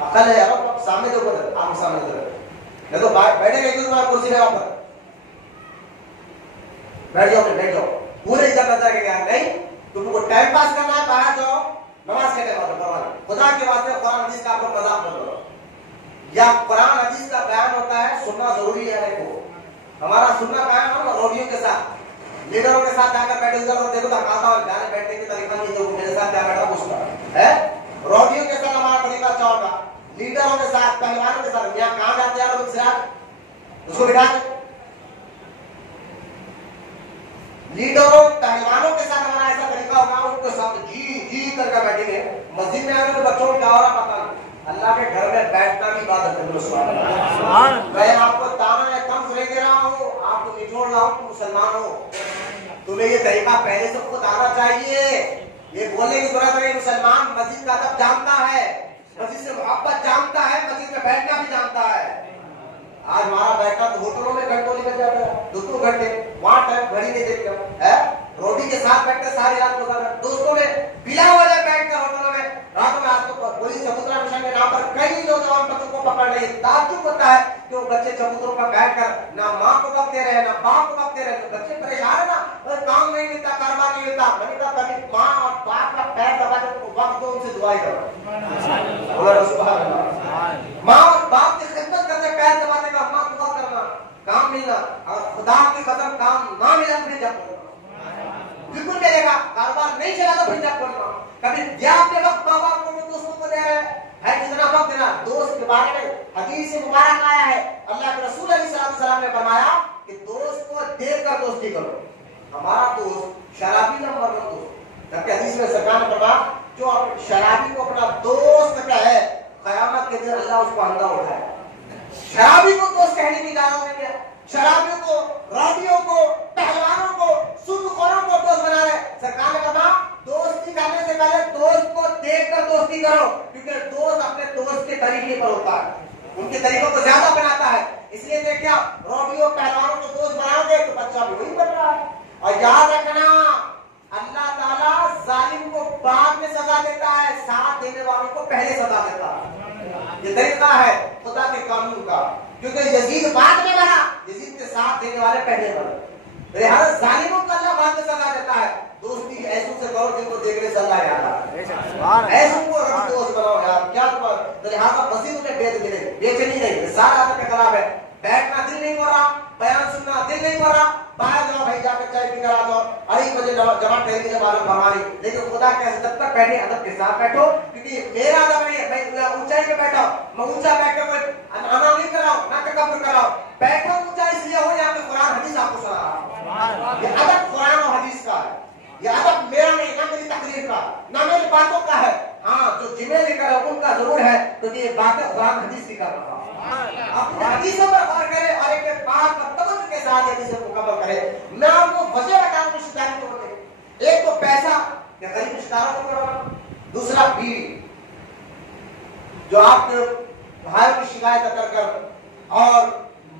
عقل ہے یارو سامنے جو بولے آپ سامنے نہیں تو بیٹھے گا ایک بار کرسی میں وہاں پر بیٹھ جاؤ, بیٹھ جاؤ, پورے عزت نظر کے گیا نہیں. تم کو ٹائم پاس کرنا ہے باہر جاؤ, نماز کے ٹائم خدا کے واسطے قرآن حدیث کا آپ کو مذاق مت کرو. یا قرآن حدیث کا بیان ہوتا ہے سننا ضروری ہے. دیکھو ہمارا سننا بیان ہو روڈیوں کے ساتھ, لیڈروں کے ساتھ جا کر بیٹھے ادھر دیکھو تو کہتا ہوں جانے بیٹھنے کی طریقہ نہیں جو میرے ساتھ کیا بیٹھا پوچھتا ہے. روڈیوں کے ساتھ ہمارا طریقہ اچھا ہوگا, لیڈروں کے ساتھ پہلوانوں کے ساتھ. یہاں کہاں جاتے ہیں لوگ سراج اس کو بٹھا دیں. لیڈروں پہلوانوں کے ساتھ ہمارا ایسا طریقہ ہوگا ان کے ساتھ جی جی کر کے بیٹھیں گے. مسجد میں آ گئے تو بچوں کو کیا ہو رہا پتا نہیں. اللہ کے گھر میں بیٹھنا بھی عبادت ہے. میں آپ کو تانا کم نہیں دے رہا ہوں, آپ کو نچوڑ رہا ہوں, تم مسلمان ہو, تمہیں یہ طریقہ پہلے سے خود آنا چاہیے. یہ بولنے کی ضرورت ہے مسلمان مسجد کا ادب جانتا ہے, مسجد سے محبت جانتا ہے, مسجد میں بیٹھنا بھی جانتا ہے. آج ہمارا بیٹھنا تو ہوٹلوں میں گھنٹوں نکل جاتا ہے, 2 گھنٹے وہاں ٹائم گھڑی نہیں دیکھتے ہے. روٹی کے ساتھ بیٹھ کر ساری رات گزارا, دوستوں میں بلا وجہ بیٹھ کر ہوٹلوں میں راتوں میں. آج تو پولیس چبوترا مشن کے نام پر کئی نوجوان بچوں کو پکڑ رہی ہے. تعجب ہوتا ہے کہ وہ بچے چبوتروں پر بیٹھ کر نہ ماں کو وقت دے رہے ہیں نہ باپ کو وقت دے رہے ہیں. بچے پریشان ہے نا, کام نہیں ملتا, کاروبار نہیں ملتا. میں نے کہا کبھی ماں اور باپ کا پیر دبا کے وقت دو, ان سے دعائیں کرو. ماں اور باپ کی خدمت کرنے, پیر دبانے کا ماں دعا کرنا, کام ملنا. اور خدا کی قسم کام نہ ملا پھر جب بالکل ملے گا. کاروبار نہیں چلا تو پھر جب کرنا. کبھی دیا اپنے وقت ماں باپ کو, دوستوں کو دے رہے ہے کتنا وقت دینا. دوست کے بارے میں حدیث مبارک آیا ہے, اللہ کے رسول علیہ السلام نے فرمایا کہ دوست کو دیکھ کر دوستی کرو. ہمارا دوست شرابی نمبر 1 دوست, جبکہ حدیث میں سرکار نے فرمایا جو شرابی کو اپنا دوست کہے قیامت کے دن اللہ اس کو اندھا اٹھائے. شرابی کو دوست کہنے کی اجازت نہیں ہے. شرابیوں کو, رابیوں کو, پہلوانوں کو, سودخوروں کو دوست بنا رہے. سرکار نے کہا دوستی کرنے سے پہلے دوست کو دیکھ کر دوستی کرو, کیونکہ دوست اپنے دوست کے طریقے پر ہوتا ہے, ان کے طریقوں کو زیادہ بناتا ہے. اس لیے دیکھا روٹیوں پہلوانوں کو دوست بنا دے تو بچہ بھی وہی بن رہا ہے. اور یاد رکھنا اللہ تعالیٰ ظالم کو بعد میں سزا دیتا ہے, ساتھ دینے والوں کو پہلے سزا دیتا ہے. یہ طریقہ ہے خدا کے قانون کا, کیونکہ یزید بعد میں مرا, یزید کے ساتھ دینے والے پہلے مرے. لہٰذا ظالموں کو اللہ بعد میں سزا دیتا ہے. دوستی ایسوں سے کرو جن کو دیکھنے سے اللہ یاد آتا ہے, ایسوں کو اگر دوست بناؤ یار کیا تمہارا. لہٰذا مزید انہیں بیچنی نہیں, سارا عادت خراب ہے. بیٹھنا دل نہیں ہو رہا, بیان سننا دل نہیں ہو رہا, باہر جاؤ بھائی جا کر چائے پی کر آ جاؤ, اڑھی بجے جمع ٹہلی کے معلوم ہماری. لیکن خدا کے جب تک بیٹھے ادب کے ساتھ بیٹھو, کیونکہ میرا ادب نہیں ہے میں اونچائی پہ بیٹھا ہوں, میں اونچا بیٹھ کر کوئی انا نہیں کر رہا ہوں, نہ تکبر کر رہا ہوں. بیٹھا اونچا اس لیے ہو یہاں پہ قرآن حدیث آپ کو سنا رہا ہوں. یہ ادب قرآن اور حدیث کا ہے, یہ ادب میرا نہیں, نہ میری تقریر کا, نہ میری باتوں کا ہے. ہاں جو ذمہ لے کر ان کا ضرور ہے, تو یہ باتیں قرآن حدیث کی کر رہا ہوں. اپنے حدیثوں پر غور کرے اور ایک بات پر توجہ کے ساتھ حدیث کو مکمل کرے. میں آپ کو وجہ بتاؤں رشتہ داری کو بولے, ایک تو پیسہ کہ غریب رشتہ داروں کو کروانا, دوسرا بیوی جو آپ کے بھائیوں کی شکایت کر کر اور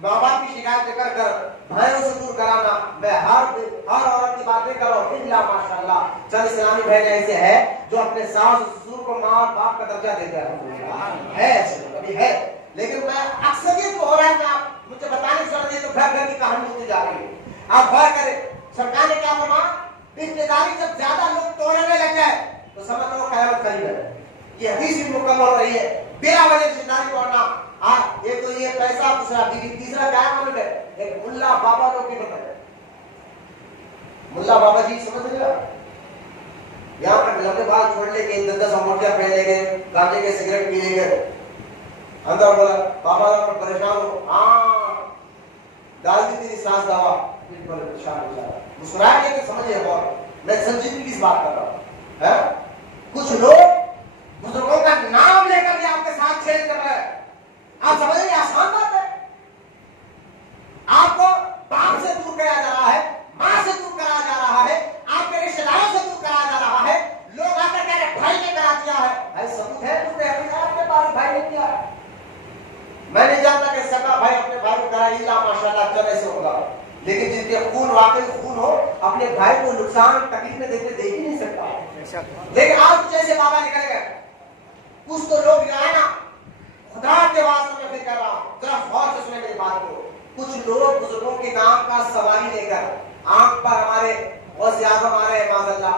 ماں باپ کی شکایت کر کر بھائیوں سے دور کرانا. میں ہر عورت کی بات نہیں کر رہا ہوں, الا ماشاء اللہ چند اسلامی بہن ایسے ہے جو اپنے ساس سسر کو ماں باپ کا درجہ دیتے ہیں, ایسے کبھی ہے. لیکن میں اکثریت کو ہو رہا ہے کہ آپ مجھے بتانے کی ضرورت نہیں, تو گھر گھر کی کہانی ہوتی جا رہی ہے. آپ غور کریں سرکار نے کیا فرمایا, رشتے داری جب زیادہ لوگ توڑنے لگ جائے تو سمجھ لو قیامت قریب ہے. یہ حدیث بھی مکمل ہو رہی ہے, بلا وجہ رشتے داری توڑنا. ایک تو یہ پیسہ, دوسرا بیوی, تیسرا کیا ہے, ایک ملا بابا لوگ کی بتائے. ملا بابا جی سمجھ رہے ہیں, یہاں پر لمبے بال چھوڑ لے کے 10 اموٹیاں پہن لیں گے, گانجے کے سگریٹ پی لیں گے, اندر بولا بابا پریشان ہو, ہاں ڈال دی تیری سانس دوا, پریشان ہو جائے, مسکرائے لیکن سمجھے بہت میں سنجیدگی کی بات کر رہا ہوں. کچھ لوگ بزرگوں کا نام لے کر بھی آپ کے ساتھ چھیڑ کر رہے ہیں. آپ سمجھ رہے آسان بات ہے, آپ کو باپ سے دور کرایا جا رہا ہے, ماں سے دور کرایا جا رہا ہے, آپ کے رشتے داروں سے دور کرایا جا رہا ہے. لوگ آ کر کہہ رہے بھائی نے کرا دیا ہے, بھائی ثبوت ہے تم نے آپ کے پاس بھائی نے کیا ہے. میں نہیں جانتا کہ سگا بھائی اپنے بھائی کو کرا, اللہ ماشاءاللہ چل ایسے ہوگا, لیکن جن کے خون واقعی خون ہو اپنے بھائی کو نقصان تکلیفیں دیتے دیکھ ہی نہیں سکتا. لیکن آج جیسے بابا نکل گئے, کچھ تو لوگ جو ہے نا, خدا کے واسطے میں پھر کر رہا ہوں, ذرا غور سے سنیں میری بات کو. کچھ لوگ بزرگوں کے نام کا سواری لے کر آنکھ پر ہمارے غوث اعظم آ رہے ہیں معاذ اللہ,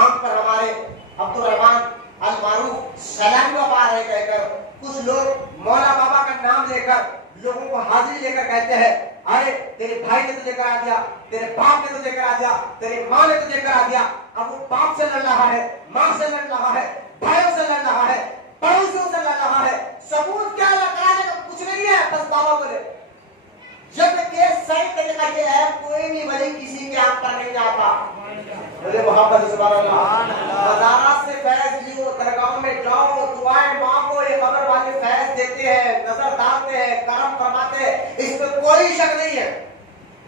آنکھ پر ہمارے عبدالرحمان المعروف سلام آ رہے کہہ کر, کچھ لوگ مولا بابا کا نام لے کر لوگوں کو حاضری لے کر کہتے ہیں ارے تیرے بھائی نے تجھے کرا دیا, تیرے باپ نے تجھے کرا دیا, تیری ماں نے تجھے کرا دیا. اب وہ باپ سے لڑ رہا ہے, ماں سے لڑ رہا ہے, بھائیوں سے لڑ رہا ہے, پڑوسیوں سے لڑ رہا ہے. ثبوت کیا کرانے کا کچھ نہیں ہے, بس بابا بولے. جب کہ صحیح طریقہ یہ ہے, کوئی بھی ولی کسی کے آنکھ پر نہیں جاتا. بولے محمد سبحان اللہ. مزارات سے فیض لیو, درگاہوں میں جاؤ, دعائیں مانگو, یہ قبر والے فیض دیتے ہیں, نظر ڈالتے ہیں, کرم فرماتے ہیں, اس میں کوئی شک نہیں ہے,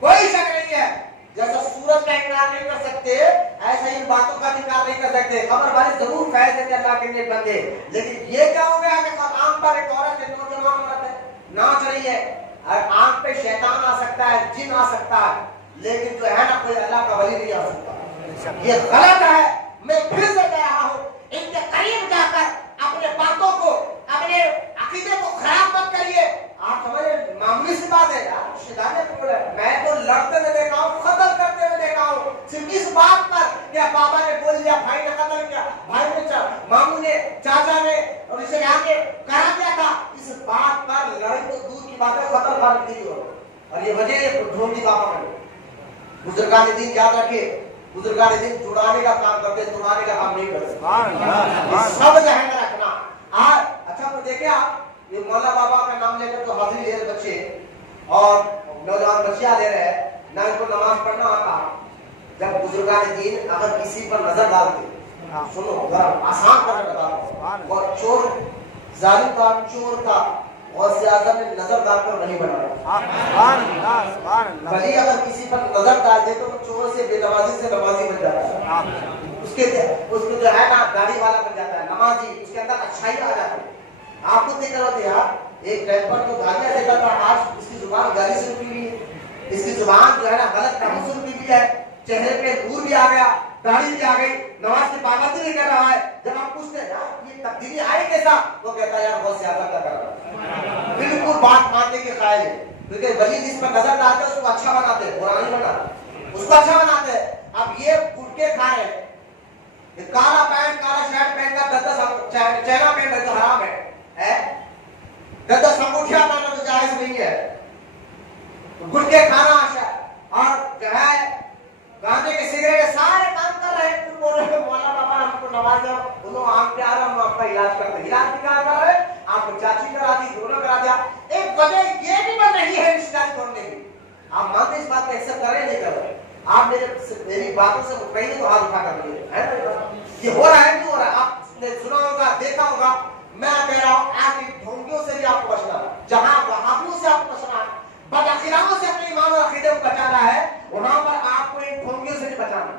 کوئی شک نہیں ہے. جیسا سورج کا انکار نہیں کر سکتے ایسا ان باتوں کا انکار نہیں کر سکتے. قبر والے ضرور فیض دیتے اللہ کے لیے بندے, لیکن یہ کیا ہو گیا کہ آنکھ پر ایک عورت ہے, نوجوان عورت ہے, ناچ رہی ہے, آنکھ پہ شیطان آ سکتا ہے, جن آ سکتا ہے, لیکن جو ہے نا کوئی اللہ کا ولی نہیں آ سکتا. یہ غلط ہے. میں پھر سے کہہ رہا ہوں, ان کے قریب جا کر اپنے باتوں کو, اپنے عقیدے کو خراب مت کریے. آپ سمجھے معمولی سی بات ہے یار, میں تو لڑتے ہوئے دیکھا ہوں, قتل کرتے ہوئے دیکھا ہوں, صرف اس بات پر کہ بابا نے بول دیا, بھائی نے قتل کیا, بھائی نے, ماموں نے, چاچا نے اور اسے آگے کرا دیا تھا. اس بات پر لڑائی تو دور کی بات ہے, قتل بات نہیں ہو. اور یہ وجہ ڈھونڈی بابا نے. بزرگان دین یاد رکھے, بزرگان دین چھڑانے کا کام کرتے, چھڑانے کا کام نہیں کرتے. سب ذہن میں رکھنا. اچھا تو دیکھیں آپ, یہ مولا بابا کا نام لے کر تو حاضری لے رہے بچے اور نوجوان بچیاں لے رہے ہیں, نہ ان کو نماز پڑھنا آتا. جب بزرگان دین اگر کسی پر نظر ڈالتے, سنو آسان کر بتا رہا ہوں, اور چور ظالم کا, چور کا غوث اعظم نے نظر ڈال کر نہیں بنایا. ولی اگر کسی پر نظر ڈال دے تو چور سے بے نمازی سے نمازی بن جاتا ہے. اس کے جو ہے نا گاڑی والا بن جاتا ہے, نمازی, اس کے اندر اچھائی آ جاتی ہے. آپ کو دیکھ رہے ہوتے یار, ایک ٹائم پر تو گالیاں دیتا تھا، آج اس کی زبان گالی سے رکی ہوئی ہے، اس کی زبان جو ہے نا غلط کاموں سے رکی ہوئی ہے، چہرے پہ نور بھی آ گیا، داڑھی بھی آ گئی، نماز کی پابندی نہیں کر رہا ہے. جب آپ پوچھتے ہیں یار یہ تبدیلی آئی کیسا، وہ کہتا ہے یار بہت سیاست کر رہا ہے، بالکل بات ماننے کے قائل ہے. کیونکہ ولی جس پر نظر ڈالتے ہیں اس کو اچھا بناتے ہیں، برا نہیں بناتے، اس کو اچھا بناتے ہیں. اب یہ گٹکے کھا رہے ہیں، کالا پینٹ کالا شرٹ پہن کر 10 چہرہ پہن رہے تو حرام ہے، 10 انگوٹھیاں پہننا تو جائز نہیں ہے. گٹکے کھانا اور جو ہے گاندے کے سگریٹ سارے کام کر رہے ہیں، بول رہے ہیں مولانا بابا ہم کو نماز دو، انہوں آنکھ پہ آ رہا ہم آپ کا علاج کرتے ہیں. علاج بھی کہاں کر رہے ہیں، آپ کو چاچی کرا دی، دونوں کرا دیا. ایک وجہ یہ بھی بن رہی ہے رشتہ داری توڑنے کی. آپ مانتے اس بات کو ایکسپٹ کر رہے نہیں کر رہے؟ آپ میری باتوں سے مطمئن تو ہاتھ اٹھا کر لیے. یہ ہو رہا ہے کیوں ہو رہا ہے؟ آپ نے سنا ہوگا، دیکھا ہوگا. میں کہہ رہا ہوں ایسی ڈھونگیوں سے بھی آپ کو بچنا، جہاں وہابیوں سے آپ کو بچنا ہے، بدعقیدوں سے اپنے ایمان اور عقیدے کو بچانا ہے، وہاں پر آپ کو ان ڈھونگیوں سے بھی بچانا.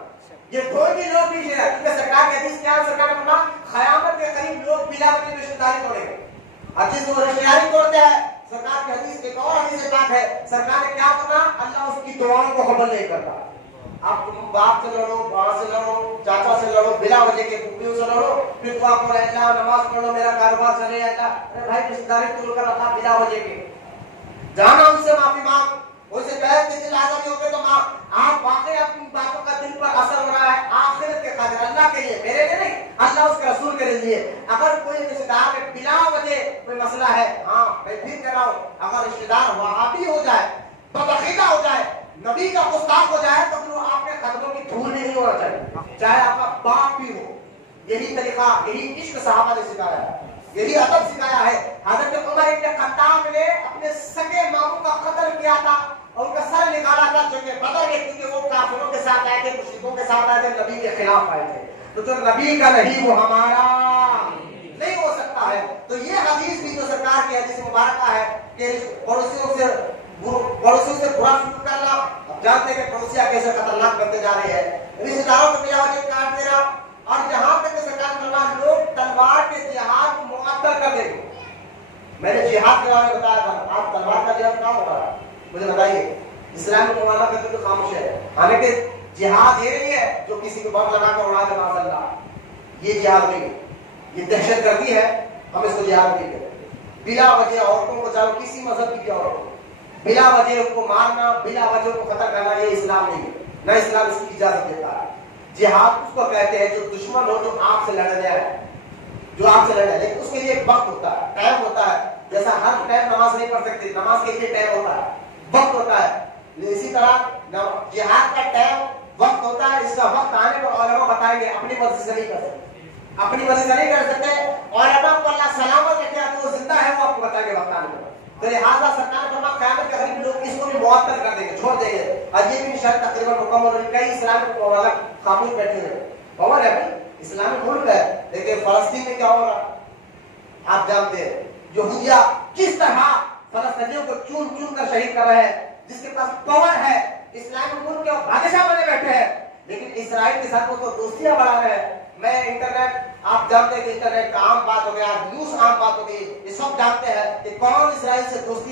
یہ ڈھونگی لوگ بھی ہے، کیونکہ سرکار کی حدیث کیا ہے، سرکار نے فرمایا قیامت کے قریب لوگ بلا وجہ رشتہ داری توڑیں گے. اور جس کو رشتہ داری توڑتے ہیں، سرکار کی حدیث ایک اور حدیث پاک ہے، سرکار نے کیا کرنا، اللہ اس کی دعاؤں کو قبول نہیں کرتا. آپ باپ سے لڑو، ماں سے لڑو، چاچا سے لڑو، بلا وجہ کے پھوپھیوں سے لڑو، پھر دعا کرو اللہ نماز پڑھو میرا کاروبار چلے جاتا. ارے بھائی رشتہ داری توڑ کر رکھا بلا وجہ کے، جانا ان سے معافی مانگ، ان سے کہے کہ دل آزادی ہو گئے تو ماں آپ واقعی اپنی باتوں کا دل پر اثر ہو رہا ہے، آخرت کے قادر اللہ کے لیے، میرے لیے نہیں، اللہ اس کے رسول کے لیے. اگر کوئی رشتہ دار میں بلا وجہ کوئی مسئلہ ہے، ہاں میں پھر کہہ رہا ہوں، اگر رشتہ دار وہابی ہو جائے، بدعقیدہ ہو جائے، نبی کا گستاخ ہو جائے، تو پھر وہ آپ کے قدموں کی دھول نہیں ہونا چاہیے، چاہے آپ کا باپ بھی ہو. یہی طریقہ، یہی عشق صحابہ نے سکھایا ہے، یہی ادب سکھایا ہے. حضرت عمر ابن خطاب نے اپنے سگے ماموں کا قتل کیا تھا اور ان کا سر نکالا تھا جنگ بدر میں، کیونکہ وہ کافروں کے ساتھ آئے تھے، مشرکوں کے ساتھ آئے تھے، نبی کے خلاف آئے تھے. تو جو نبی کا نہیں وہ ہمارا نہیں ہو سکتا ہے. تو یہ حدیث بھی جو سرکار کی حدیث مبارکہ ہے کہ پڑوسیوں سے برا سلوک کرنا. اب جانتے ہیں کہ پڑوسیاں کیسے خطرناک بنتے جا رہے ہیں، رشتہ داروں کو بلا وجہ کاٹ دینا. اور جہاں تک کہ سرکار فرمان لوگ تلوار کے جہاد کو معطل کر دیں گے. میں نے جہاد کے بارے میں بتایا تھا، آپ تلوار کا جہاد کہاں ہوگا مجھے بتائیے. اسلام کو موازنہ کرتے تو خاموش ہے. حالانکہ جہاد یہ نہیں ہے جو کسی کو بم لگا کر اڑا دے معاذ اللہ، یہ جہاد نہیں ہے، یہ دہشت گردی ہے. ہم اس کو جہاد نہیں کہتے. بلا وجہ عورتوں کو، چاہے کسی مذہب کی بھی عورت، بلا وجہ ان کو مارنا، بلا وجہ ان کو قتل کرنا، یہ اسلام نہیں ہے، نہ اسلام اس کی اجازت دیتا ہے. جہاد اس کو کہتے ہیں جو دشمن ہو، جو آپ سے لڑنے آئے، جو آپ سے لڑنے، لیکن اس کے لیے ایک وقت ہوتا ہے، ٹائم ہوتا ہے. جیسا ہر ٹائم نماز نہیں پڑھ سکتے، نماز کے لیے ٹائم ہوتا ہے، وقت ہوتا ہے. اسی طرح جہاد کا ٹائم وقت ہوتا ہے. اس کا وقت آنے پر علماء بتائیں گے، اپنی مرضی سے نہیں کر سکتے، اپنی مرضی سے نہیں کر سکتے. علماء کو اللہ سلامت رکھے، وہ زندہ ہے، وہ آپ کو بتائیں گے وقت آنے پر. تو لہٰذا سرکار نے فرمایا قیامت کے قریب لوگ اس کو بھی معطل کر دیں گے، چھوڑ دیں گے. اور یہ بھی شاید تقریباً مکمل ہوئی. کئی اسلامی ممالک خاموش بیٹھے ہیں. پاور ہے بھائی، اسلامی ملک ہے، لیکن فلسطین میں کیا ہو رہا آپ جانتے ہیں. یہودیہ کس طرح فلسطینیوں کو چون چون کر شہید کر رہے ہیں. جس کے پاس پاور ہے، اسلامی ملک کے بادشاہ بنے بیٹھے ہیں، لیکن اسرائیل کے ساتھ وہ دوستیاں بڑھا رہے ہیں. میں انٹرنیٹ، آپ جانتے ہیں کہ انٹرنیٹ کا عام بات ہو گیا، نیوز عام بات ہو گئی، یہ سب جانتے ہیں کہ کون اسرائیل سے دوستی